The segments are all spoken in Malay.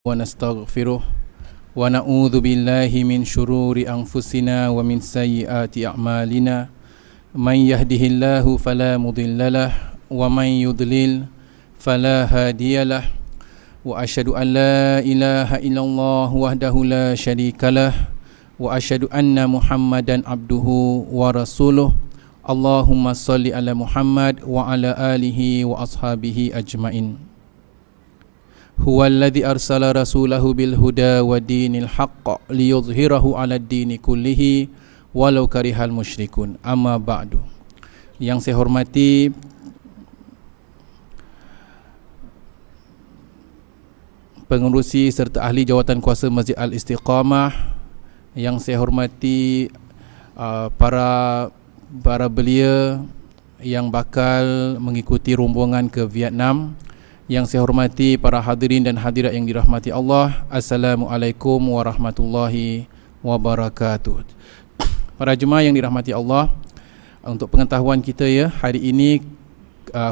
ونستغفره ونعوذ بالله من شرور أنفسنا ومن سيئات أعمالنا من يهده الله فلا مضل له ومن يضلل فلا هادي له وأشهد أن لا إله إلا الله وحده لا شريك له وأشهد أن محمدا عبده ورسوله اللهم صل على محمد وعلى آله وأصحابه أجمعين هو الذي أرسل رسوله بالهدى ودين الحق ليظهره على الدين كله walau karihal musyrikun. Amma ba'du. Yang saya hormati pengurusi serta ahli jawatan kuasa Masjid Al-Istiqamah, yang saya hormati para belia yang bakal mengikuti rombongan ke Vietnam, yang saya hormati para hadirin dan hadirat yang dirahmati Allah. Assalamualaikum warahmatullahi wabarakatuh. Para jemaah yang dirahmati Allah, untuk pengetahuan kita ya, hari ini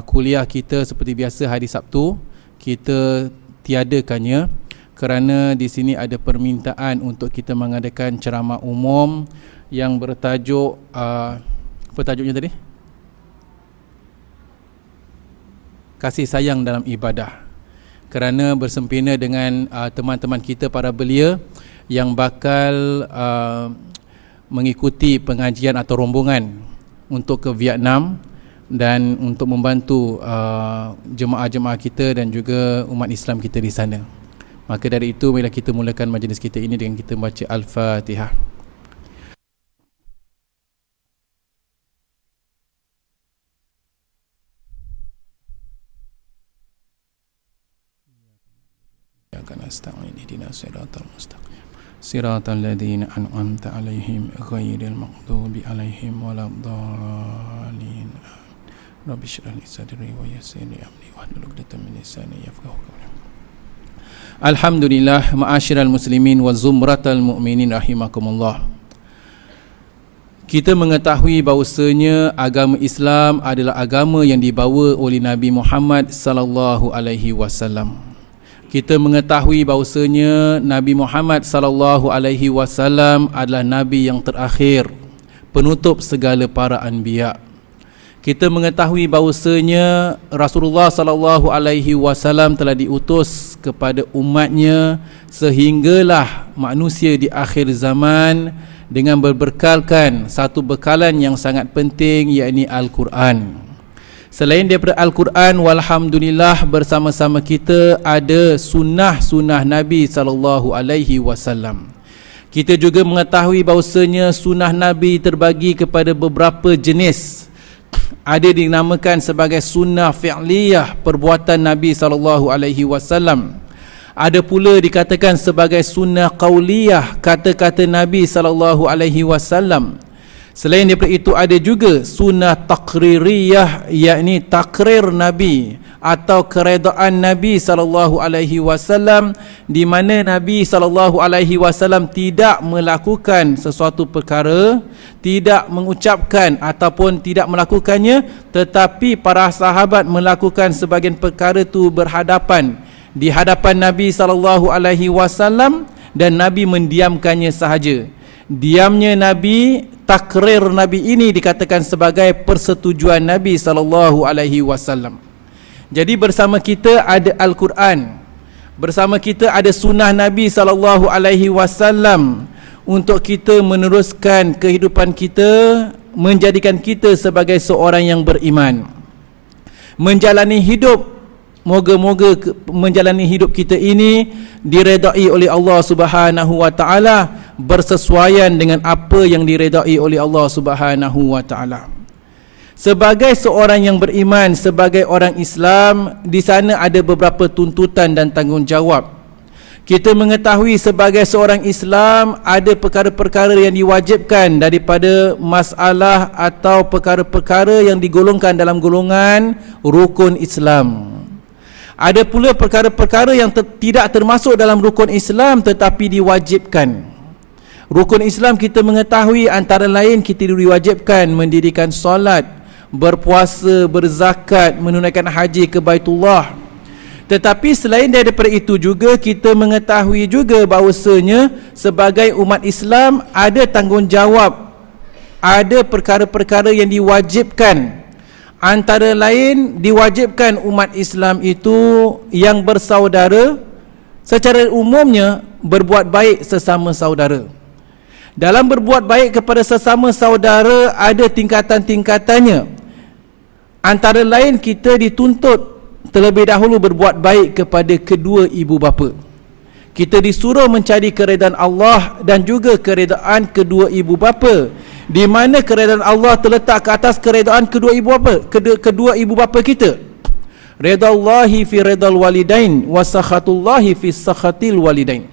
kuliah kita seperti biasa hari Sabtu kita tiadakannya kerana di sini ada permintaan untuk kita mengadakan ceramah umum yang bertajuk apa tajuknya tadi? Kasih sayang dalam ibadah. Kerana bersempena dengan teman-teman kita para belia yang bakal mengikuti pengajian atau rombongan untuk ke Vietnam dan untuk membantu jemaah-jemaah kita dan juga umat Islam kita di sana. Maka dari itu, bila kita mulakan majlis kita ini dengan kita baca Al-Fatihah. Nasta'in ihdinas siratal mustaqim siratal ladzina an'amta 'alaihim ghairil maghdubi 'alaihim waladdallin. Rabbi shrah li sadri wa yassir li amri wahlul 'uqdatam min lisani yafqahu qawli. Alhamdulillah, ma'asyiral muslimin wa zumratal mu'minin rahimakumullah. Kita mengetahui bahawasanya agama Islam adalah agama yang dibawa oleh Nabi Muhammad sallallahu alaihi wasallam. Kita mengetahui bahawasanya Nabi Muhammad sallallahu alaihi wasallam adalah nabi yang terakhir, penutup segala para anbiya. Kita mengetahui bahawasanya Rasulullah sallallahu alaihi wasallam telah diutus kepada umatnya sehinggalah manusia di akhir zaman dengan berbekalkan satu bekalan yang sangat penting, yakni Al-Quran. Selain daripada Al-Quran, walhamdulillah bersama-sama kita ada sunnah-sunnah Nabi SAW. Kita juga mengetahui bahawasanya sunnah Nabi terbagi kepada beberapa jenis. Ada dinamakan sebagai sunnah fi'liyah, perbuatan Nabi SAW. Ada pula dikatakan sebagai sunnah qauliyah, kata-kata Nabi SAW. Selain daripada itu, ada juga sunnah taqririyah, yakni takrir Nabi atau keredaan Nabi SAW, di mana Nabi SAW tidak melakukan sesuatu perkara, tidak mengucapkan ataupun tidak melakukannya, tetapi para sahabat melakukan sebagian perkara itu di hadapan Nabi SAW dan Nabi mendiamkannya sahaja. Diamnya Nabi, takrir Nabi ini dikatakan sebagai persetujuan Nabi SAW. Jadi bersama kita ada Al-Quran, bersama kita ada sunnah Nabi SAW untuk kita meneruskan kehidupan kita, menjadikan kita sebagai seorang yang beriman, menjalani hidup. Moga-moga menjalani hidup kita ini diredai oleh Allah Subhanahu wa taala, bersesuaian dengan apa yang diredai oleh Allah Subhanahu wa taala. Sebagai seorang yang beriman, sebagai orang Islam, di sana ada beberapa tuntutan dan tanggungjawab. Kita mengetahui sebagai seorang Islam ada perkara-perkara yang diwajibkan daripada masalah atau perkara-perkara yang digolongkan dalam golongan rukun Islam. Ada pula perkara-perkara yang tidak termasuk dalam rukun Islam tetapi diwajibkan. Rukun Islam kita mengetahui antara lain kita diwajibkan mendirikan solat, berpuasa, berzakat, menunaikan haji ke Baitullah. Tetapi selain daripada itu juga kita mengetahui juga bahawasanya sebagai umat Islam ada tanggungjawab, ada perkara-perkara yang diwajibkan. Antara lain diwajibkan umat Islam itu yang bersaudara secara umumnya berbuat baik sesama saudara. Dalam berbuat baik kepada sesama saudara ada tingkatan-tingkatannya. Antara lain kita dituntut terlebih dahulu berbuat baik kepada kedua ibu bapa. Kita disuruh mencari keredaan Allah dan juga keredaan kedua ibu bapa, di mana keredaan Allah terletak ke atas keredaan kedua ibu bapa, kedua ibu bapa kita. Redallahi fi redal walidain wa sakhatullahi fi sakhatil walidain.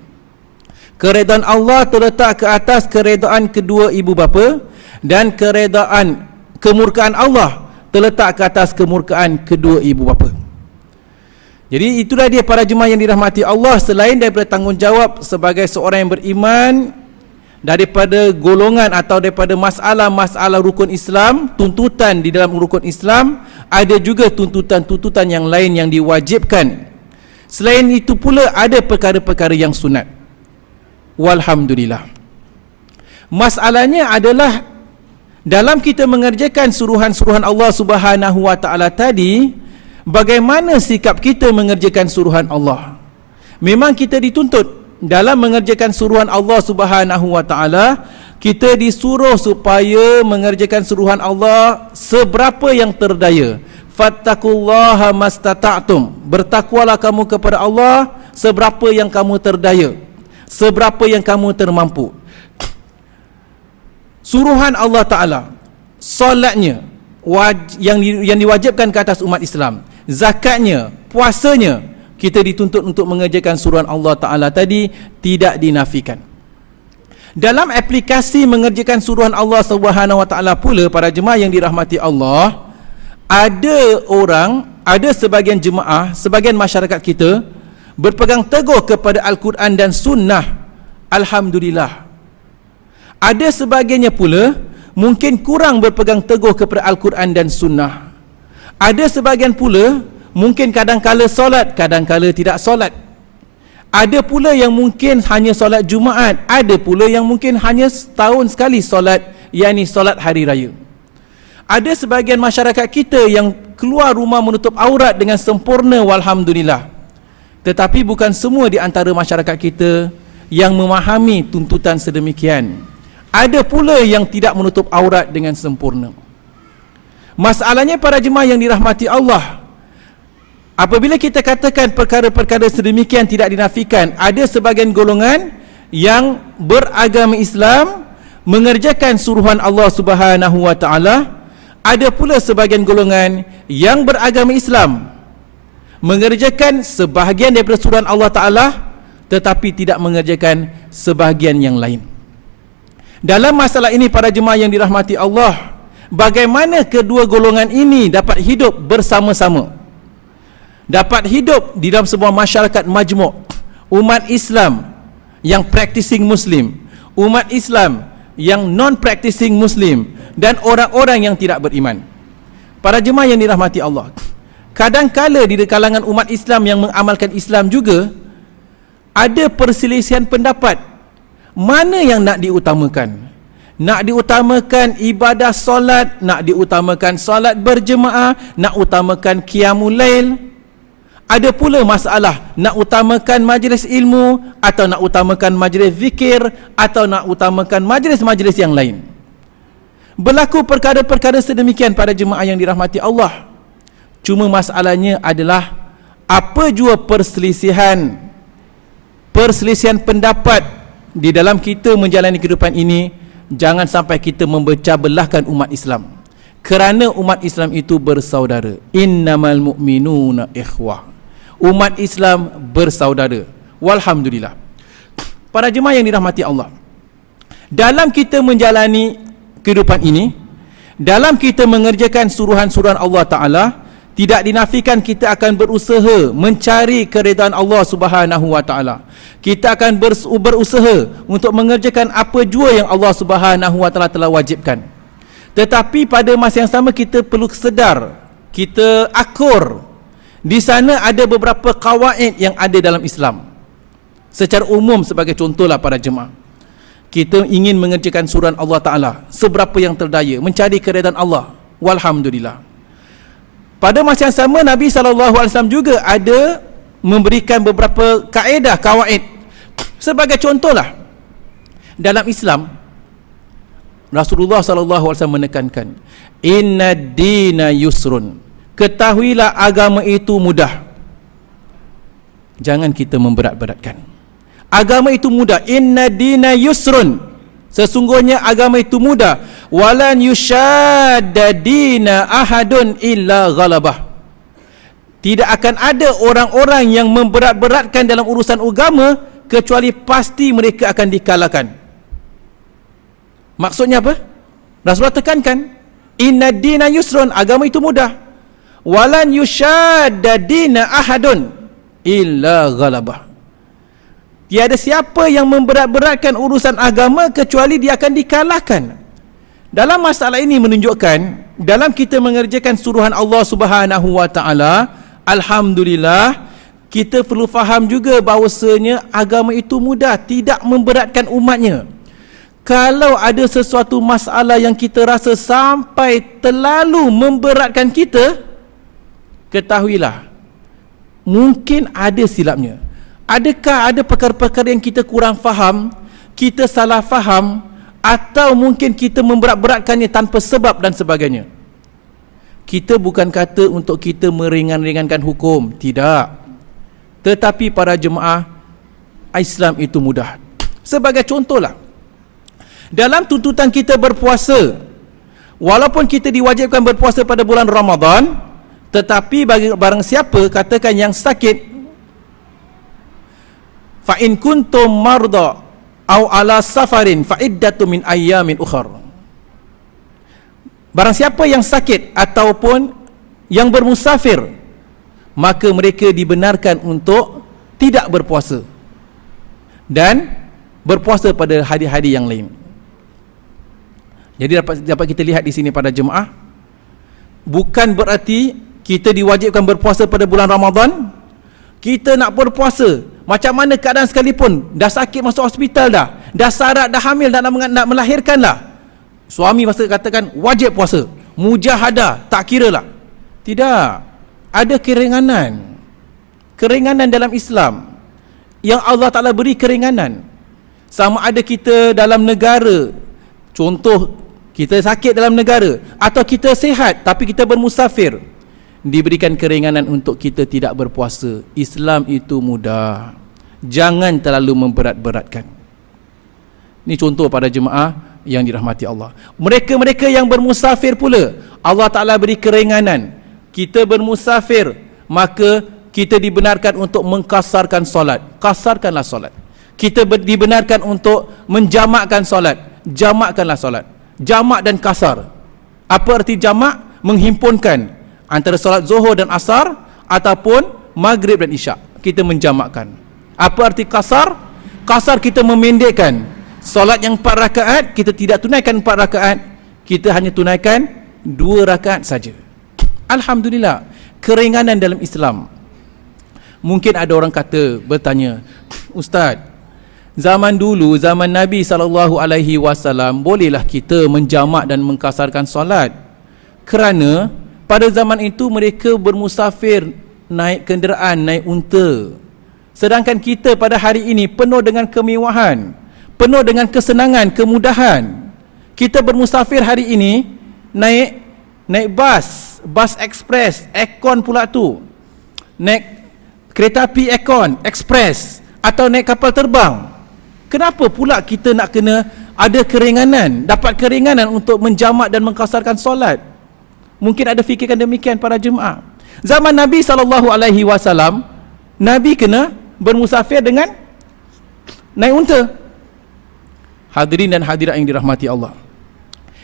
Keredaan Allah terletak ke atas keredaan kedua ibu bapa, dan kemurkaan Allah terletak ke atas kemurkaan kedua ibu bapa. Jadi itulah dia para jemaah yang dirahmati Allah. Selain daripada tanggungjawab sebagai seorang yang beriman, daripada golongan atau daripada masalah-masalah rukun Islam, tuntutan di dalam rukun Islam, ada juga tuntutan-tuntutan yang lain yang diwajibkan. Selain itu pula ada perkara-perkara yang sunat. Walhamdulillah. Masalahnya adalah dalam kita mengerjakan suruhan-suruhan Allah Subhanahu wa taala tadi, bagaimana sikap kita mengerjakan suruhan Allah? Memang kita dituntut dalam mengerjakan suruhan Allah Subhanahu wa taala, kita disuruh supaya mengerjakan suruhan Allah seberapa yang terdaya. Fattaqullaha mastata'tum. Bertakwalah kamu kepada Allah seberapa yang kamu terdaya, seberapa yang kamu termampu. Suruhan Allah taala, solatnya yang diwajibkan ke atas umat Islam, zakatnya, puasanya, kita dituntut untuk mengerjakan suruhan Allah Ta'ala tadi, tidak dinafikan. Dalam aplikasi mengerjakan suruhan Allah Subhanahu Wa Ta'ala pula, para jemaah yang dirahmati Allah, ada sebagian jemaah, sebagian masyarakat kita berpegang teguh kepada Al-Quran dan Sunnah. Alhamdulillah. Ada sebagiannya pula mungkin kurang berpegang teguh kepada Al-Quran dan Sunnah. Ada sebagian pula mungkin kadang-kala solat, kadang-kala tidak solat. Ada pula yang mungkin hanya solat Jumaat, ada pula yang mungkin hanya setahun sekali solat, yakni solat hari raya. Ada sebagian masyarakat kita yang keluar rumah menutup aurat dengan sempurna, walhamdulillah. Tetapi bukan semua di antara masyarakat kita yang memahami tuntutan sedemikian. Ada pula yang tidak menutup aurat dengan sempurna. Masalahnya para jemaah yang dirahmati Allah, apabila kita katakan perkara-perkara sedemikian tidak dinafikan, ada sebagian golongan yang beragama Islam mengerjakan suruhan Allah Subhanahu wa taala, ada pula sebagian golongan yang beragama Islam mengerjakan sebahagian daripada suruhan Allah taala tetapi tidak mengerjakan sebahagian yang lain. Dalam masalah ini para jemaah yang dirahmati Allah, bagaimana kedua golongan ini dapat hidup bersama-sama, dapat hidup di dalam sebuah masyarakat majmuk, umat Islam yang practicing Muslim, umat Islam yang non-practicing Muslim, dan orang-orang yang tidak beriman. Para jemaah yang dirahmati Allah, kadang-kala di kalangan umat Islam yang mengamalkan Islam juga ada perselisihan pendapat, mana yang nak diutamakan. Nak diutamakan ibadah solat, nak diutamakan solat berjemaah, nak utamakan qiyamul lail. Ada pula masalah nak utamakan majlis ilmu, atau nak utamakan majlis zikir, atau nak utamakan majlis-majlis yang lain. Berlaku perkara-perkara sedemikian pada jemaah yang dirahmati Allah. Cuma masalahnya adalah apa jua perselisihan pendapat di dalam kita menjalani kehidupan ini, jangan sampai kita memecah belahkan umat Islam. Kerana umat Islam itu bersaudara. Innamal mu'minuna ikhwah. Umat Islam bersaudara. Walhamdulillah. Para jemaah yang dirahmati Allah, dalam kita menjalani kehidupan ini, dalam kita mengerjakan suruhan-suruhan Allah Ta'ala, tidak dinafikan kita akan berusaha mencari keredaan Allah Subhanahu wa taala. Kita akan berusaha untuk mengerjakan apa jua yang Allah Subhanahu wa taala telah wajibkan. Tetapi pada masa yang sama kita perlu sedar, kita akur Di sana ada beberapa kawaid yang ada dalam Islam. Secara umum sebagai contohlah para jemaah, kita ingin mengerjakan suruhan Allah Ta'ala seberapa yang terdaya, mencari keredaan Allah. Walhamdulillah. Pada masa yang sama, Nabi SAW juga ada memberikan beberapa kaedah, kawaid. Sebagai contohlah, dalam Islam, Rasulullah SAW menekankan, inna dina yusrun, ketahuilah agama itu mudah. Jangan kita memberat-beratkan. Agama itu mudah. Inna dina yusrun, sesungguhnya agama itu mudah. Walan yushadda dina ahadun illa ghalabah, tidak akan ada orang-orang yang memberat-beratkan dalam urusan agama kecuali pasti mereka akan dikalahkan. Maksudnya apa? Rasulullah tekankan, inna dina yusrun, agama itu mudah. Walan yushadda dina ahadun illa ghalabah, tiada siapa yang memberat-beratkan urusan agama kecuali dia akan dikalahkan. Dalam masalah ini menunjukkan, dalam kita mengerjakan suruhan Allah Subhanahu wa Ta'ala, alhamdulillah, kita perlu faham juga bahawasanya agama itu mudah, tidak memberatkan umatnya. Kalau ada sesuatu masalah yang kita rasa sampai terlalu memberatkan kita, ketahuilah, mungkin ada silapnya. Adakah ada perkara-perkara yang kita kurang faham, kita salah faham, atau mungkin kita memberat-beratkannya tanpa sebab dan sebagainya. Kita bukan kata untuk kita meringan-ringankan hukum, tidak. Tetapi para jemaah, Islam itu mudah. Sebagai contohlah, dalam tuntutan kita berpuasa, walaupun kita diwajibkan berpuasa pada bulan Ramadan, tetapi bagi barang siapa katakan yang sakit, fa in kuntum marda aw ala safarin fa iddatu min ayyamin ukhar, barang siapa yang sakit ataupun yang bermusafir, maka mereka dibenarkan untuk tidak berpuasa dan berpuasa pada hari-hari yang lain. Jadi dapat kita lihat di sini pada jemaah, bukan berarti kita diwajibkan berpuasa pada bulan Ramadan, kita nak berpuasa macam mana keadaan sekalipun, dah sakit masuk hospital dah sarat, dah hamil, nak melahirkan lah, suami masa katakan wajib puasa, mujahadah, tak kira lah. Tidak, ada keringanan dalam Islam yang Allah Ta'ala beri keringanan. Sama ada kita dalam negara, contoh kita sakit dalam negara, atau kita sihat tapi kita bermusafir, diberikan keringanan untuk kita tidak berpuasa. Islam itu mudah, jangan terlalu memberat-beratkan. Ini contoh pada jemaah yang dirahmati Allah. Mereka-mereka yang bermusafir pula, Allah Ta'ala beri keringanan. Kita bermusafir, maka kita dibenarkan untuk mengkasarkan solat, kasarkanlah solat. Kita dibenarkan untuk menjamakkan solat, jamakkanlah solat. Jamak dan kasar, apa arti jamak? Menghimpunkan antara solat zuhur dan asar ataupun maghrib dan isyak, kita menjamakkan. Apa arti kasar? Kasar kita memendekkan. Solat yang 4 rakaat, kita tidak tunaikan 4 rakaat, kita hanya tunaikan 2 rakaat saja. Alhamdulillah, keringanan dalam Islam. Mungkin ada orang bertanya, Ustaz, zaman dulu, zaman Nabi SAW, bolehlah kita menjamak dan mengkasarkan solat? Kerana pada zaman itu mereka bermusafir, naik kenderaan, naik unta. Sedangkan kita pada hari ini penuh dengan kemewahan, penuh dengan kesenangan, kemudahan. Kita bermusafir hari ini naik bus ekspres, aircon pula tu. Naik kereta api aircon, ekspres, atau naik kapal terbang. Kenapa pula kita nak kena ada keringanan, dapat keringanan untuk menjamak dan mengkasarkan solat? Mungkin ada fikirkan demikian para jemaah. Zaman Nabi SAW, Nabi kena bermusafir dengan naik unta. Hadirin dan hadirat yang dirahmati Allah,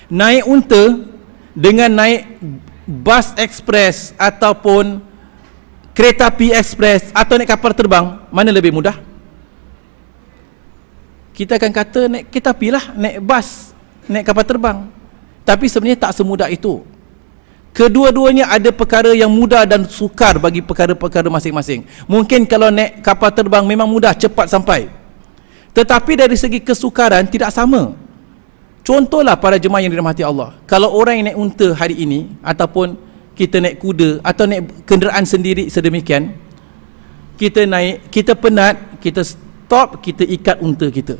naik unta dengan naik bas ekspres ataupun kereta api ekspres atau naik kapal terbang, mana lebih mudah? Kita akan kata naik kereta api lah, naik bas, naik kapal terbang. Tapi sebenarnya tak semudah itu. Kedua-duanya ada perkara yang mudah dan sukar bagi perkara-perkara masing-masing. Mungkin kalau naik kapal terbang memang mudah, cepat sampai. Tetapi dari segi kesukaran tidak sama. Contohlah para jemaah yang dirahmati Allah. Kalau orang yang naik unta hari ini, ataupun kita naik kuda, atau naik kenderaan sendiri sedemikian, kita naik, kita penat, kita stop, kita ikat unta kita.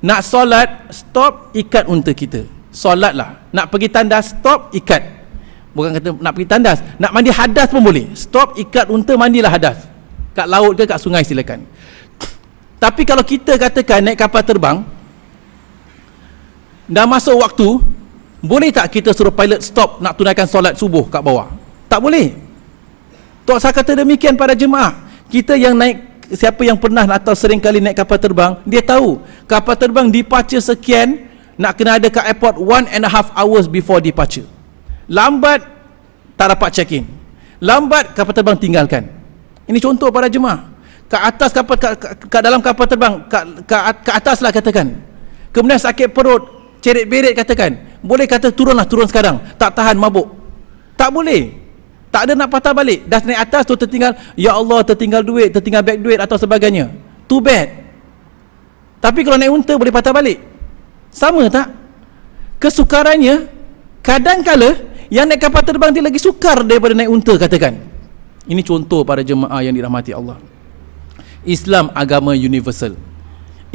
Nak solat, stop, ikat unta kita. Solatlah. Nak pergi tandas, stop, ikat. Bukan kata nak pergi tandas, nak mandi hadas pun boleh. Stop, ikat unta, mandilah hadas. Kat laut ke kat sungai silakan. Tapi kalau kita katakan naik kapal terbang, dah masuk waktu, boleh tak kita suruh pilot stop nak tunaikan solat subuh kat bawah? Tak boleh. Tok saya kata demikian para jemaah. Kita yang naik, siapa yang pernah atau sering kali naik kapal terbang, dia tahu kapal terbang departure sekian, nak kena ada kat airport 1.5 hours before departure. Lambat tak dapat check in, lambat kapal terbang tinggalkan. Ini contoh para jemaah. Kat atas kapal, kat dalam kapal terbang, kat atas lah katakan, kemudian sakit perut, ceret-beret katakan, boleh kata turun sekarang, tak tahan mabuk? Tak boleh. Tak ada nak patah balik. Dah naik atas tu tertinggal, ya Allah tertinggal duit, tertinggal beg duit atau sebagainya. Too bad. Tapi kalau naik unta boleh patah balik. Sama tak? Kesukarannya, kadang-kala yang naik kapal terbang dia lagi sukar daripada naik unta katakan. Ini contoh para jemaah yang dirahmati Allah. Islam agama universal.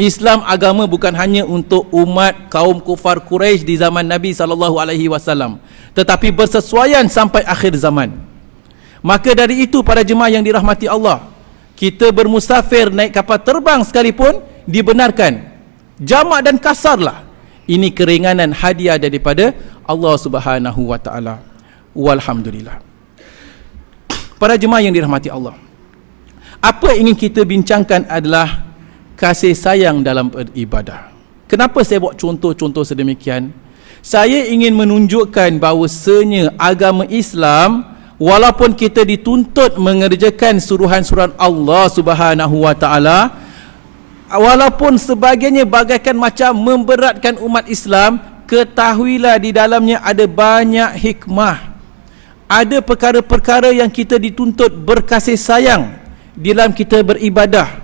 Islam agama bukan hanya untuk umat kaum kufar Quraisy di zaman Nabi SAW, tetapi bersesuaian sampai akhir zaman. Maka dari itu para jemaah yang dirahmati Allah, kita bermusafir naik kapal terbang sekalipun dibenarkan. Jamak dan kasarlah. Ini keringanan hadiah daripada Allah Subhanahu wa taala. Walhamdulillah. Para jemaah yang dirahmati Allah, apa yang ingin kita bincangkan adalah kasih sayang dalam beribadah. Kenapa saya buat contoh-contoh sedemikian? Saya ingin menunjukkan bahawasanya agama Islam, walaupun kita dituntut mengerjakan suruhan-suruhan Allah Subhanahu wa taala, walaupun sebagainya bagaikan macam memberatkan umat Islam, ketahuilah di dalamnya ada banyak hikmah. Ada perkara-perkara yang kita dituntut berkasih sayang dalam kita beribadah,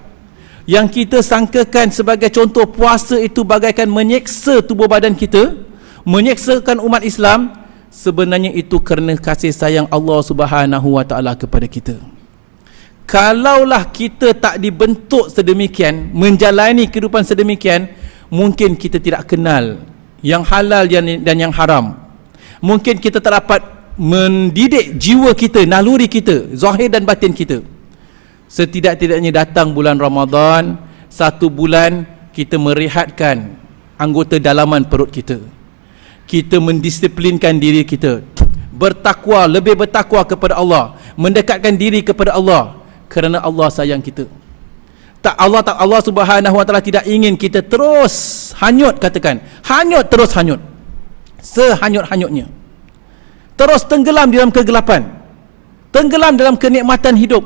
yang kita sangkakan sebagai contoh puasa itu bagaikan menyeksa tubuh badan kita, menyeksakan umat Islam. Sebenarnya itu kerana kasih sayang Allah Subhanahu wa taala kepada kita. Kalaulah kita tak dibentuk sedemikian, menjalani kehidupan sedemikian, mungkin kita tidak kenal yang halal dan yang haram. Mungkin kita tak dapat mendidik jiwa kita, naluri kita, zahir dan batin kita. Setidak-tidaknya datang bulan Ramadan, 1 bulan kita merehatkan anggota dalaman perut kita. Kita mendisiplinkan diri kita, bertakwa, lebih bertakwa kepada Allah, mendekatkan diri kepada Allah, kerana Allah sayang kita. Allah Subhanahu wa taala tidak ingin kita terus hanyut, katakan, hanyut, terus hanyut, sehanyut-hanyutnya, terus tenggelam dalam kegelapan, tenggelam dalam kenikmatan hidup,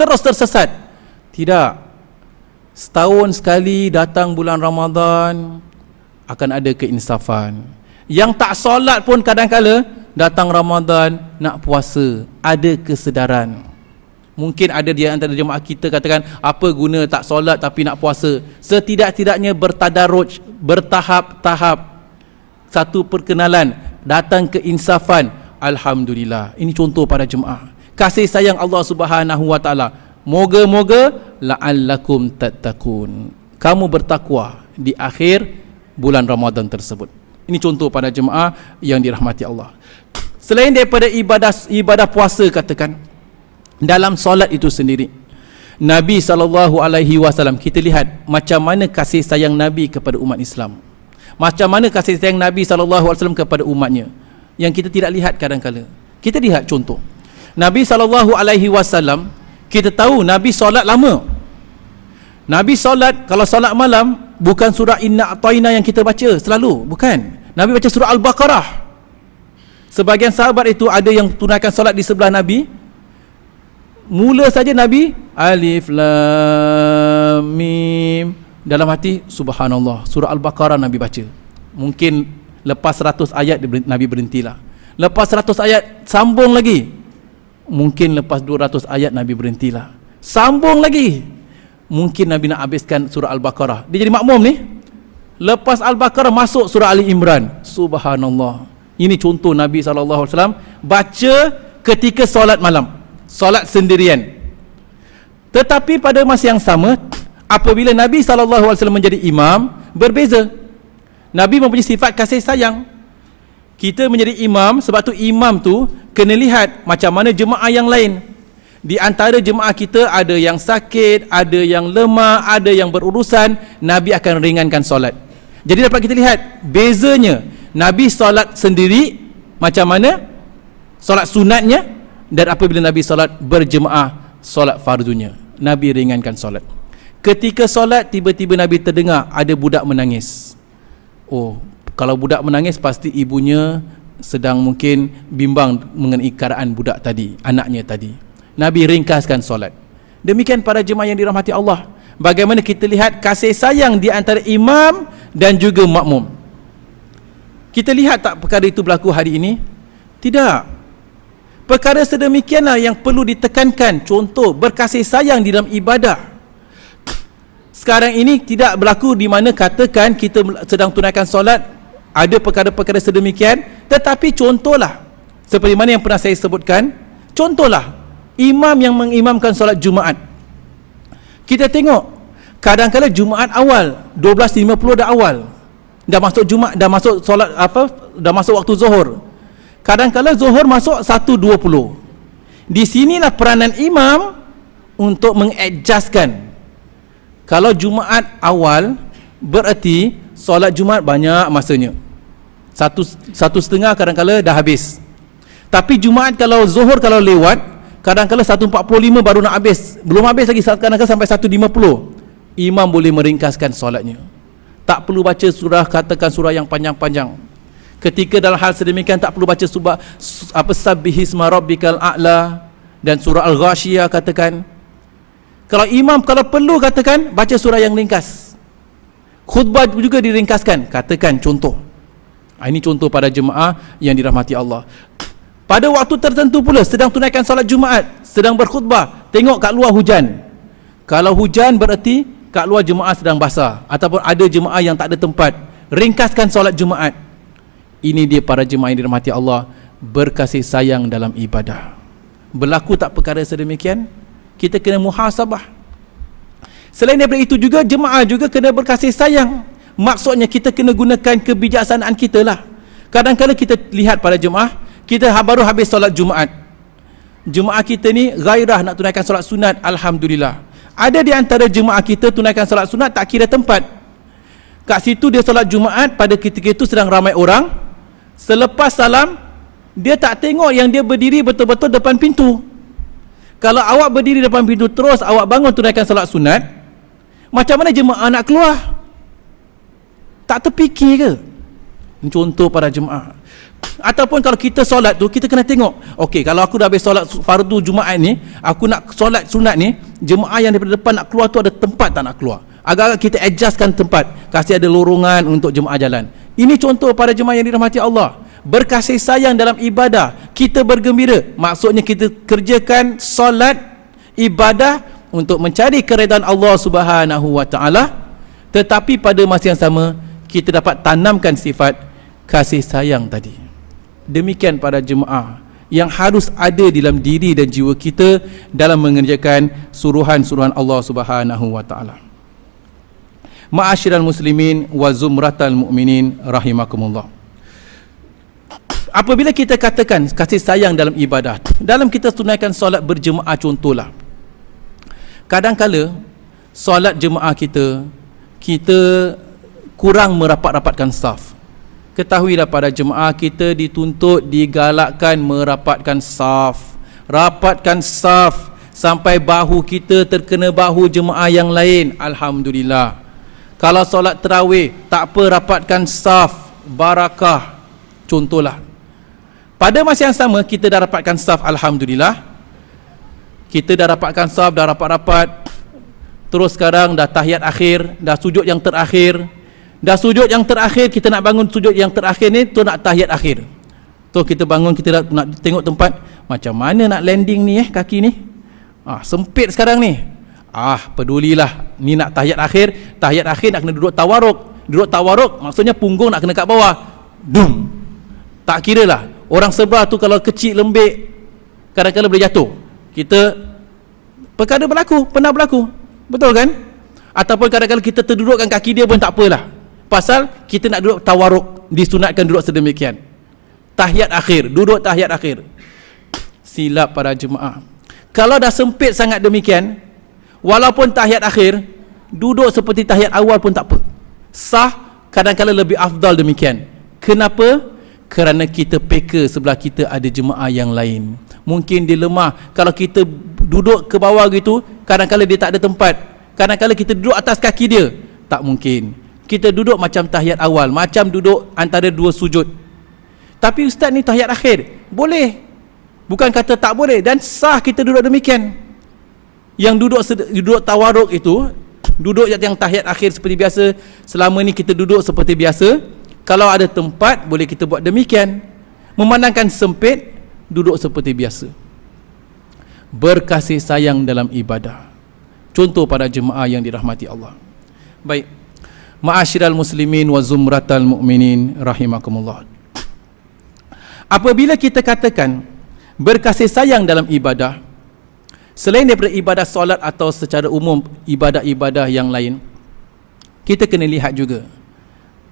terus tersesat. Tidak. Setahun sekali datang bulan Ramadan, akan ada keinsafan. Yang tak solat pun kadang-kala datang Ramadan nak puasa, ada kesedaran. Mungkin ada di antara jemaah kita katakan, apa guna tak solat tapi nak puasa? Setidak-tidaknya bertadarruj, bertahap-tahap, satu perkenalan, datang keinsafan. Alhamdulillah. Ini contoh para jemaah. Kasih sayang Allah Subhanahu wa taala. Moga-moga la'allakum tattaqun. Kamu bertakwa di akhir bulan Ramadan tersebut. Ini contoh pada jemaah yang dirahmati Allah. Selain daripada ibadah puasa katakan, dalam solat itu sendiri, Nabi SAW, kita lihat macam mana kasih sayang Nabi kepada umat Islam. Macam mana kasih sayang Nabi SAW kepada umatnya, yang kita tidak lihat kadang-kala. Kita lihat contoh Nabi SAW, kita tahu Nabi solat lama. Nabi solat, kalau solat malam, bukan surah Inna A'tayna yang kita baca selalu, bukan. Nabi baca surah Al-Baqarah. Sebagian sahabat itu ada yang tunaikan solat di sebelah Nabi. Mula saja Nabi Alif Lam Mim, dalam hati subhanallah, surah Al-Baqarah Nabi baca. Mungkin lepas 100 ayat Nabi berhentilah. Lepas 100 ayat sambung lagi. Mungkin lepas 200 ayat Nabi berhentilah. Sambung lagi. Mungkin Nabi nak habiskan surah Al-Baqarah. Dia jadi makmum ni. Lepas Al-Baqarah masuk surah Ali Imran. Subhanallah. Ini contoh Nabi SAW baca ketika solat malam. Solat sendirian. Tetapi pada masa yang sama, apabila Nabi SAW menjadi imam, berbeza. Nabi mempunyai sifat kasih sayang. Kita menjadi imam, sebab tu imam tu kena lihat macam mana jemaah yang lain. Di antara jemaah kita ada yang sakit, ada yang lemah, ada yang berurusan, Nabi akan ringankan solat. Jadi dapat kita lihat bezanya Nabi solat sendiri macam mana solat sunatnya, dan apabila Nabi solat berjemaah solat fardunya, Nabi ringankan solat. Ketika solat tiba-tiba Nabi terdengar ada budak menangis. Oh, kalau budak menangis pasti ibunya sedang mungkin bimbang mengenai keadaan budak tadi, anaknya tadi. Nabi ringkaskan solat. Demikian para jemaah yang dirahmati Allah, bagaimana kita lihat kasih sayang di antara imam dan juga makmum. Kita lihat tak perkara itu berlaku hari ini? Tidak. Perkara sedemikianlah yang perlu ditekankan. Contoh, berkasih sayang di dalam ibadah. Sekarang ini tidak berlaku di mana katakan kita sedang tunaikan solat, ada perkara-perkara sedemikian, tetapi contohlah seperti mana yang pernah saya sebutkan, contohlah imam yang mengimamkan solat Jumaat. Kita tengok kadang-kadang Jumaat awal 12.50 dah awal, dah masuk Jumaat, dah masuk solat dah masuk waktu Zuhur. Kadang-kadang Zuhur masuk 1.20. Di sinilah peranan imam untuk mengadjustkan. Kalau Jumaat awal berarti solat Jumaat banyak masanya, 1.30 kadang-kadang dah habis. Tapi Jumaat kalau Zuhur kalau lewat, kadang-kadang 1.45 baru nak habis, belum habis lagi, kadang-kadang sampai 1.50. Imam boleh meringkaskan solatnya, tak perlu baca surah, katakan surah yang panjang-panjang. Ketika dalam hal sedemikian tak perlu baca surah sabbihisma rabbikal a'la dan surah Al-Ghashiyah katakan. Kalau imam kalau perlu katakan baca surah yang ringkas. Khutbah juga diringkaskan, katakan contoh. Ini contoh pada jemaah yang dirahmati Allah. Pada waktu tertentu pula sedang tunaikan solat Jumaat, sedang berkhutbah, tengok kat luar hujan. Kalau hujan berarti kat luar jemaah sedang basah, ataupun ada jemaah yang tak ada tempat, ringkaskan solat Jumaat. Ini dia para jemaah yang dirahmati Allah, berkasih sayang dalam ibadah. Berlaku tak perkara sedemikian? Kita kena muhasabah. Selain daripada itu juga, jemaah juga kena berkasih sayang. Maksudnya kita kena gunakan kebijaksanaan kita lah. Kadang-kadang kita lihat pada jemaah, kita baru habis solat Jumaat, jemaah kita ni gairah nak tunaikan solat sunat. Alhamdulillah, ada di antara jemaah kita tunaikan solat sunat tak kira tempat. Kat situ dia solat Jumaat, pada ketika itu sedang ramai orang. Selepas salam, dia tak tengok yang dia berdiri betul-betul depan pintu. Kalau awak berdiri depan pintu terus awak bangun tunaikan solat sunat, macam mana jemaah nak keluar? Tak terfikir ke? Ini contoh para jemaah. Ataupun kalau kita solat tu, kita kena tengok, okey, kalau aku dah habis solat fardu Jumaat ni, aku nak solat sunat ni, jemaah yang daripada depan nak keluar tu ada tempat tak nak keluar? Agak-agak kita adjustkan tempat, kasih ada lorongan untuk jemaah jalan. Ini contoh para jemaah yang dirahmati Allah. Berkasih sayang dalam ibadah, kita bergembira. Maksudnya kita kerjakan solat ibadah untuk mencari keredaan Allah Subhanahu wa taala, tetapi pada masa yang sama kita dapat tanamkan sifat kasih sayang tadi. Demikian para jemaah yang harus ada dalam diri dan jiwa kita dalam mengerjakan suruhan-suruhan Allah Subhanahu wa taala. Ma'asyiral muslimin wa zumratal mu'minin rahimakumullah. Apabila kita katakan kasih sayang dalam ibadah, dalam kita tunaikan solat berjemaah contohlah, kadang-kala solat jemaah kita kurang merapat-rapatkan saf. Ketahuilah para jemaah kita dituntut, digalakkan merapatkan saf. Rapatkan saf sampai bahu kita terkena bahu jemaah yang lain. Alhamdulillah. Kalau solat tarawih tak apa, rapatkan saf, barakah. Contohlah. Pada masa yang sama kita dah rapatkan saf, alhamdulillah. Kita dah rapatkan saf, dah rapat-rapat. Terus sekarang dah tahiyat akhir, dah sujud yang terakhir. Dah sujud yang terakhir, kita nak bangun sujud yang terakhir ni, tu nak tahiyat akhir. Tu kita bangun, kita nak tengok tempat, macam mana nak landing ni kaki ni. Sempit sekarang ni. Pedulilah. Ni nak tahiyat akhir nak kena duduk tawaruk. Duduk tawaruk maksudnya punggung nak kena kat bawah. Dum. Tak kira lah. Orang sebelah tu kalau kecil lembik, kadang-kadang boleh jatuh. Perkara pernah berlaku. Betul kan? Ataupun kadang-kadang kita terdudukkan kaki dia pun tak apalah. Pasal kita nak duduk tawaruk, disunatkan duduk sedemikian. Duduk tahiyat akhir. Silap para jemaah. Kalau dah sempit sangat demikian, walaupun tahiyat akhir, duduk seperti tahiyat awal pun tak apa. Sah, kadang-kadang lebih afdal demikian. Kenapa? Kerana kita peka sebelah kita ada jemaah yang lain. Mungkin dia lemah. Kalau kita duduk ke bawah gitu, kadang-kadang dia tak ada tempat. Kadang-kadang kita duduk atas kaki dia, tak mungkin. Kita duduk macam tahiyat awal, macam duduk antara dua sujud. Tapi ustaz ni tahiyat akhir, boleh. Bukan kata tak boleh, dan sah kita duduk demikian. Yang duduk tawaruk itu, duduk yang tahiyat akhir seperti biasa. Selama ni kita duduk seperti biasa. Kalau ada tempat, boleh kita buat demikian. Memandangkan sempit, duduk seperti biasa. Berkasih sayang dalam ibadah. Contoh para jemaah yang dirahmati Allah. Baik. Ma'asyiral muslimin wa zumratal mu'minin rahimakumullah. Apabila kita katakan berkasih sayang dalam ibadah, selain daripada ibadah solat atau secara umum ibadah-ibadah yang lain, kita kena lihat juga.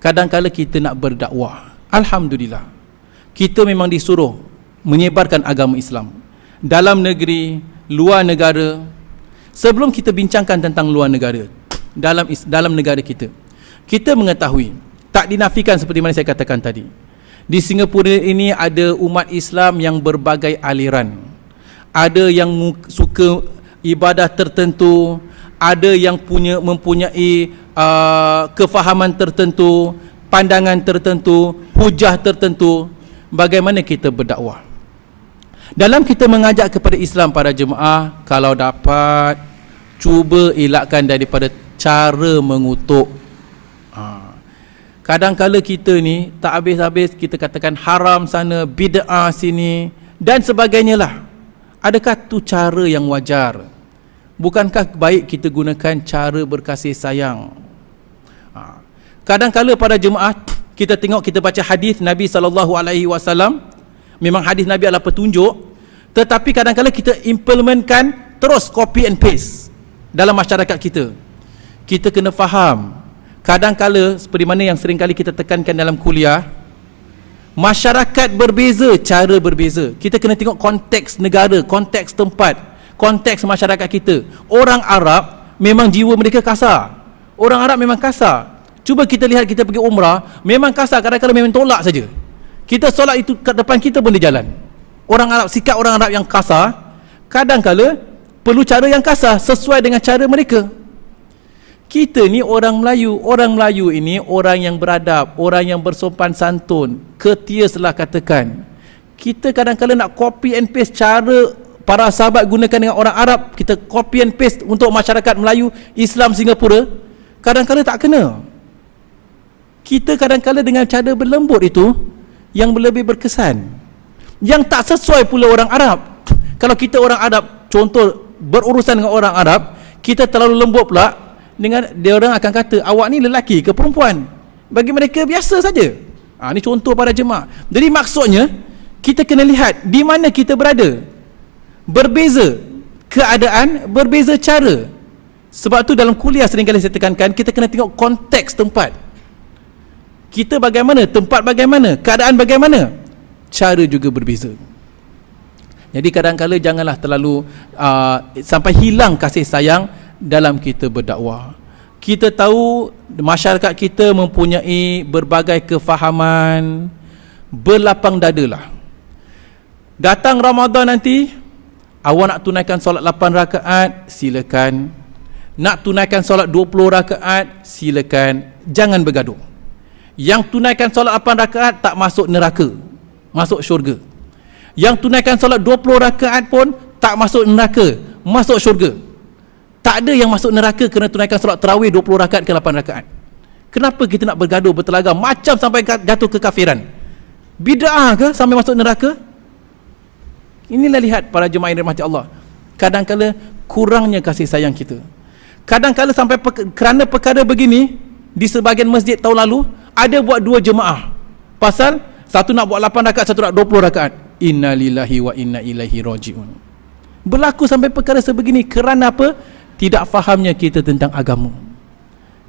Kadang-kala kita nak berdakwah. Alhamdulillah. Kita memang disuruh menyebarkan agama Islam. Dalam negeri, luar negara. Sebelum kita bincangkan tentang luar negara, dalam negara kita, kita mengetahui, tak dinafikan seperti mana saya katakan tadi. Di Singapura ini ada umat Islam yang berbagai aliran. Ada yang suka ibadah tertentu, ada yang mempunyai kefahaman tertentu, pandangan tertentu, hujah tertentu. Bagaimana kita berdakwah? Dalam kita mengajak kepada Islam para jemaah, kalau dapat, cuba elakkan daripada cara mengutuk. Kadang-kala kita ni tak habis-habis kita katakan haram sana, bid'ah sini dan sebagainya lah. Adakah tu cara yang wajar? Bukankah baik kita gunakan cara berkasih sayang? Kadang-kala para jemaah, kita tengok, kita baca hadis Nabi SAW, memang hadis Nabi adalah petunjuk, tetapi kadang-kala kita implementkan terus copy and paste dalam masyarakat kita. Kita kena faham, kadang-kala seperti mana yang seringkali kita tekankan dalam kuliah, masyarakat berbeza, cara berbeza. Kita kena tengok konteks negara, konteks tempat, konteks masyarakat kita. Orang Arab memang jiwa mereka kasar. Orang Arab memang kasar. Cuba kita lihat, kita pergi umrah, memang kasar, kadang-kadang memang tolak saja. Kita solat itu kat depan kita pun dia jalan. Orang Arab, sikap orang Arab yang kasar, kadang-kala perlu cara yang kasar sesuai dengan cara mereka. Kita ni orang Melayu ini orang yang beradab, orang yang bersopan santun, courteouslah katakan. Kita kadang-kadang nak copy and paste cara para sahabat gunakan dengan orang Arab, kita copy and paste untuk masyarakat Melayu, Islam Singapura, kadang-kadang tak kena. Kita kadang-kadang dengan cara berlembut itu yang lebih berkesan, yang tak sesuai pula orang Arab. Kalau kita orang Arab, contoh berurusan dengan orang Arab, kita terlalu lembut pula, dengan dia orang akan kata, awak ni lelaki ke perempuan? Bagi mereka biasa saja. Ini contoh para jemaah. Jadi maksudnya kita kena lihat di mana kita berada. Berbeza keadaan, berbeza cara. Sebab tu dalam kuliah seringkali saya tekankan, kita kena tengok konteks tempat. Kita bagaimana, tempat bagaimana, keadaan bagaimana, cara juga berbeza. Jadi kadang-kadang janganlah terlalu sampai hilang kasih sayang dalam kita berdakwah. Kita tahu masyarakat kita mempunyai berbagai kefahaman, berlapang dadalah. Datang Ramadan nanti, awak nak tunaikan solat 8 rakaat, silakan. Nak tunaikan solat 20 rakaat, silakan. Jangan bergaduh. Yang tunaikan solat 8 rakaat tak masuk neraka, masuk syurga. Yang tunaikan solat 20 rakaat pun tak masuk neraka, masuk syurga. Tak ada yang masuk neraka kerana tunaikan solat tarawih 20 rakaat ke 8 rakaat. Kenapa kita nak bergaduh, bertelagam macam sampai jatuh kekafiran? Bid'ah ke sampai masuk neraka? Inilah lihat para jemaah yang dirahmati Allah. Kadang-kala kurangnya kasih sayang kita. Kadang-kala sampai kerana perkara begini, di sebahagian masjid tahun lalu ada buat 2 jemaah. Pasal satu nak buat 8 rakaat, satu nak 20 rakaat. Inna lillahi wa inna ilaihi raji'un. Berlaku sampai perkara sebegini kerana apa? Tidak fahamnya kita tentang agama.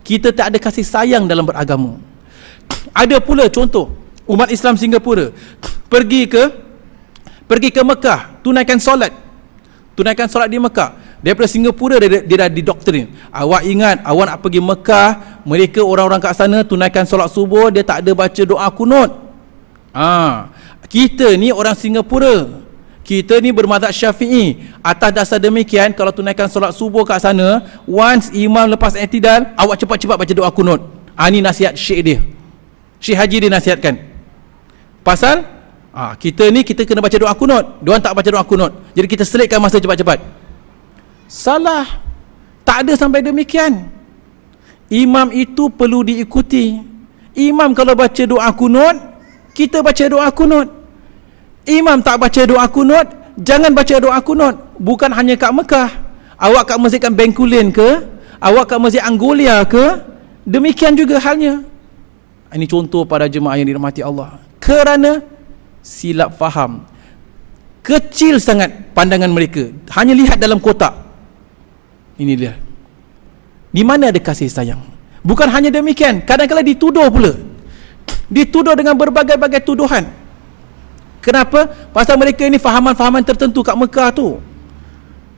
Kita tak ada kasih sayang dalam beragama. Ada pula contoh umat Islam Singapura pergi ke Mekah, tunaikan solat di Mekah. Daripada Singapura dia dah didoktrin. Awak ingat, awak nak pergi Mekah, mereka orang-orang kat sana tunaikan solat subuh, dia tak ada baca doa kunut. Kita ni orang Singapura, kita ni bermazhab Syafi'i. Atas dasar demikian, kalau tunaikan solat subuh kat sana, once imam lepas i'tidal, awak cepat-cepat baca doa kunut. Ni nasihat Syekh dia, Syekh Haji dia nasihatkan. Pasal kita kena baca doa kunut, diorang tak baca doa kunut, jadi kita selitkan masa cepat-cepat. Salah. Tak ada sampai demikian. Imam itu perlu diikuti. Imam kalau baca doa kunut, kita baca doa kunut. Imam tak baca doa kunut, jangan baca doa kunut. Bukan hanya kat Mekah. Awak kat masjid kat Bencoolen ke, awak kat masjid Anggolia ke, demikian juga halnya. Ini contoh para jemaah yang dirahmati Allah. Kerana silap faham, kecil sangat pandangan mereka, hanya lihat dalam kotak. Ini dia, di mana ada kasih sayang. Bukan hanya demikian, kadang-kadang dituduh pula, dituduh dengan berbagai-bagai tuduhan. Kenapa? Pasal mereka ini fahaman-fahaman tertentu kat Mekah tu,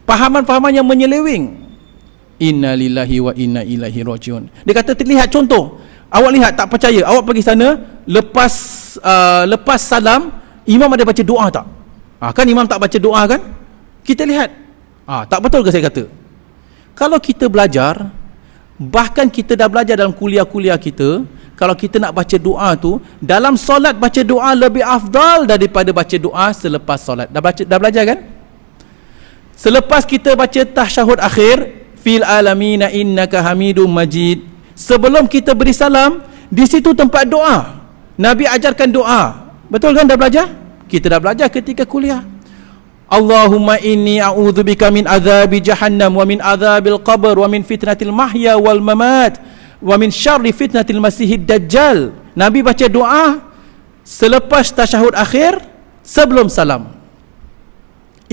fahaman-fahaman yang menyeleweng. Inna lillahi wa inna ilaihi rajiun. Dia kata, terlihat contoh, awak lihat tak percaya, awak pergi sana, lepas salam, imam ada baca doa tak? Kan imam tak baca doa kan? Kita lihat. Tak betul ke saya kata? Kalau kita belajar, bahkan kita dah belajar dalam kuliah-kuliah kita, kalau kita nak baca doa tu, dalam solat baca doa lebih afdal daripada baca doa selepas solat. Dah belajar kan? Selepas kita baca tasyahud akhir, fil alamina innaka hamidum majid, sebelum kita beri salam, di situ tempat doa. Nabi ajarkan doa. Betul kan? Dah belajar? Kita dah belajar ketika kuliah. Allahumma inni a'udzubika min azabi jahannam wa min azabil qabr wa min fitnatil mahya wal mamat wa min syarri fitnatil masihid dajjal. Nabi baca doa selepas tasyahud akhir, sebelum salam.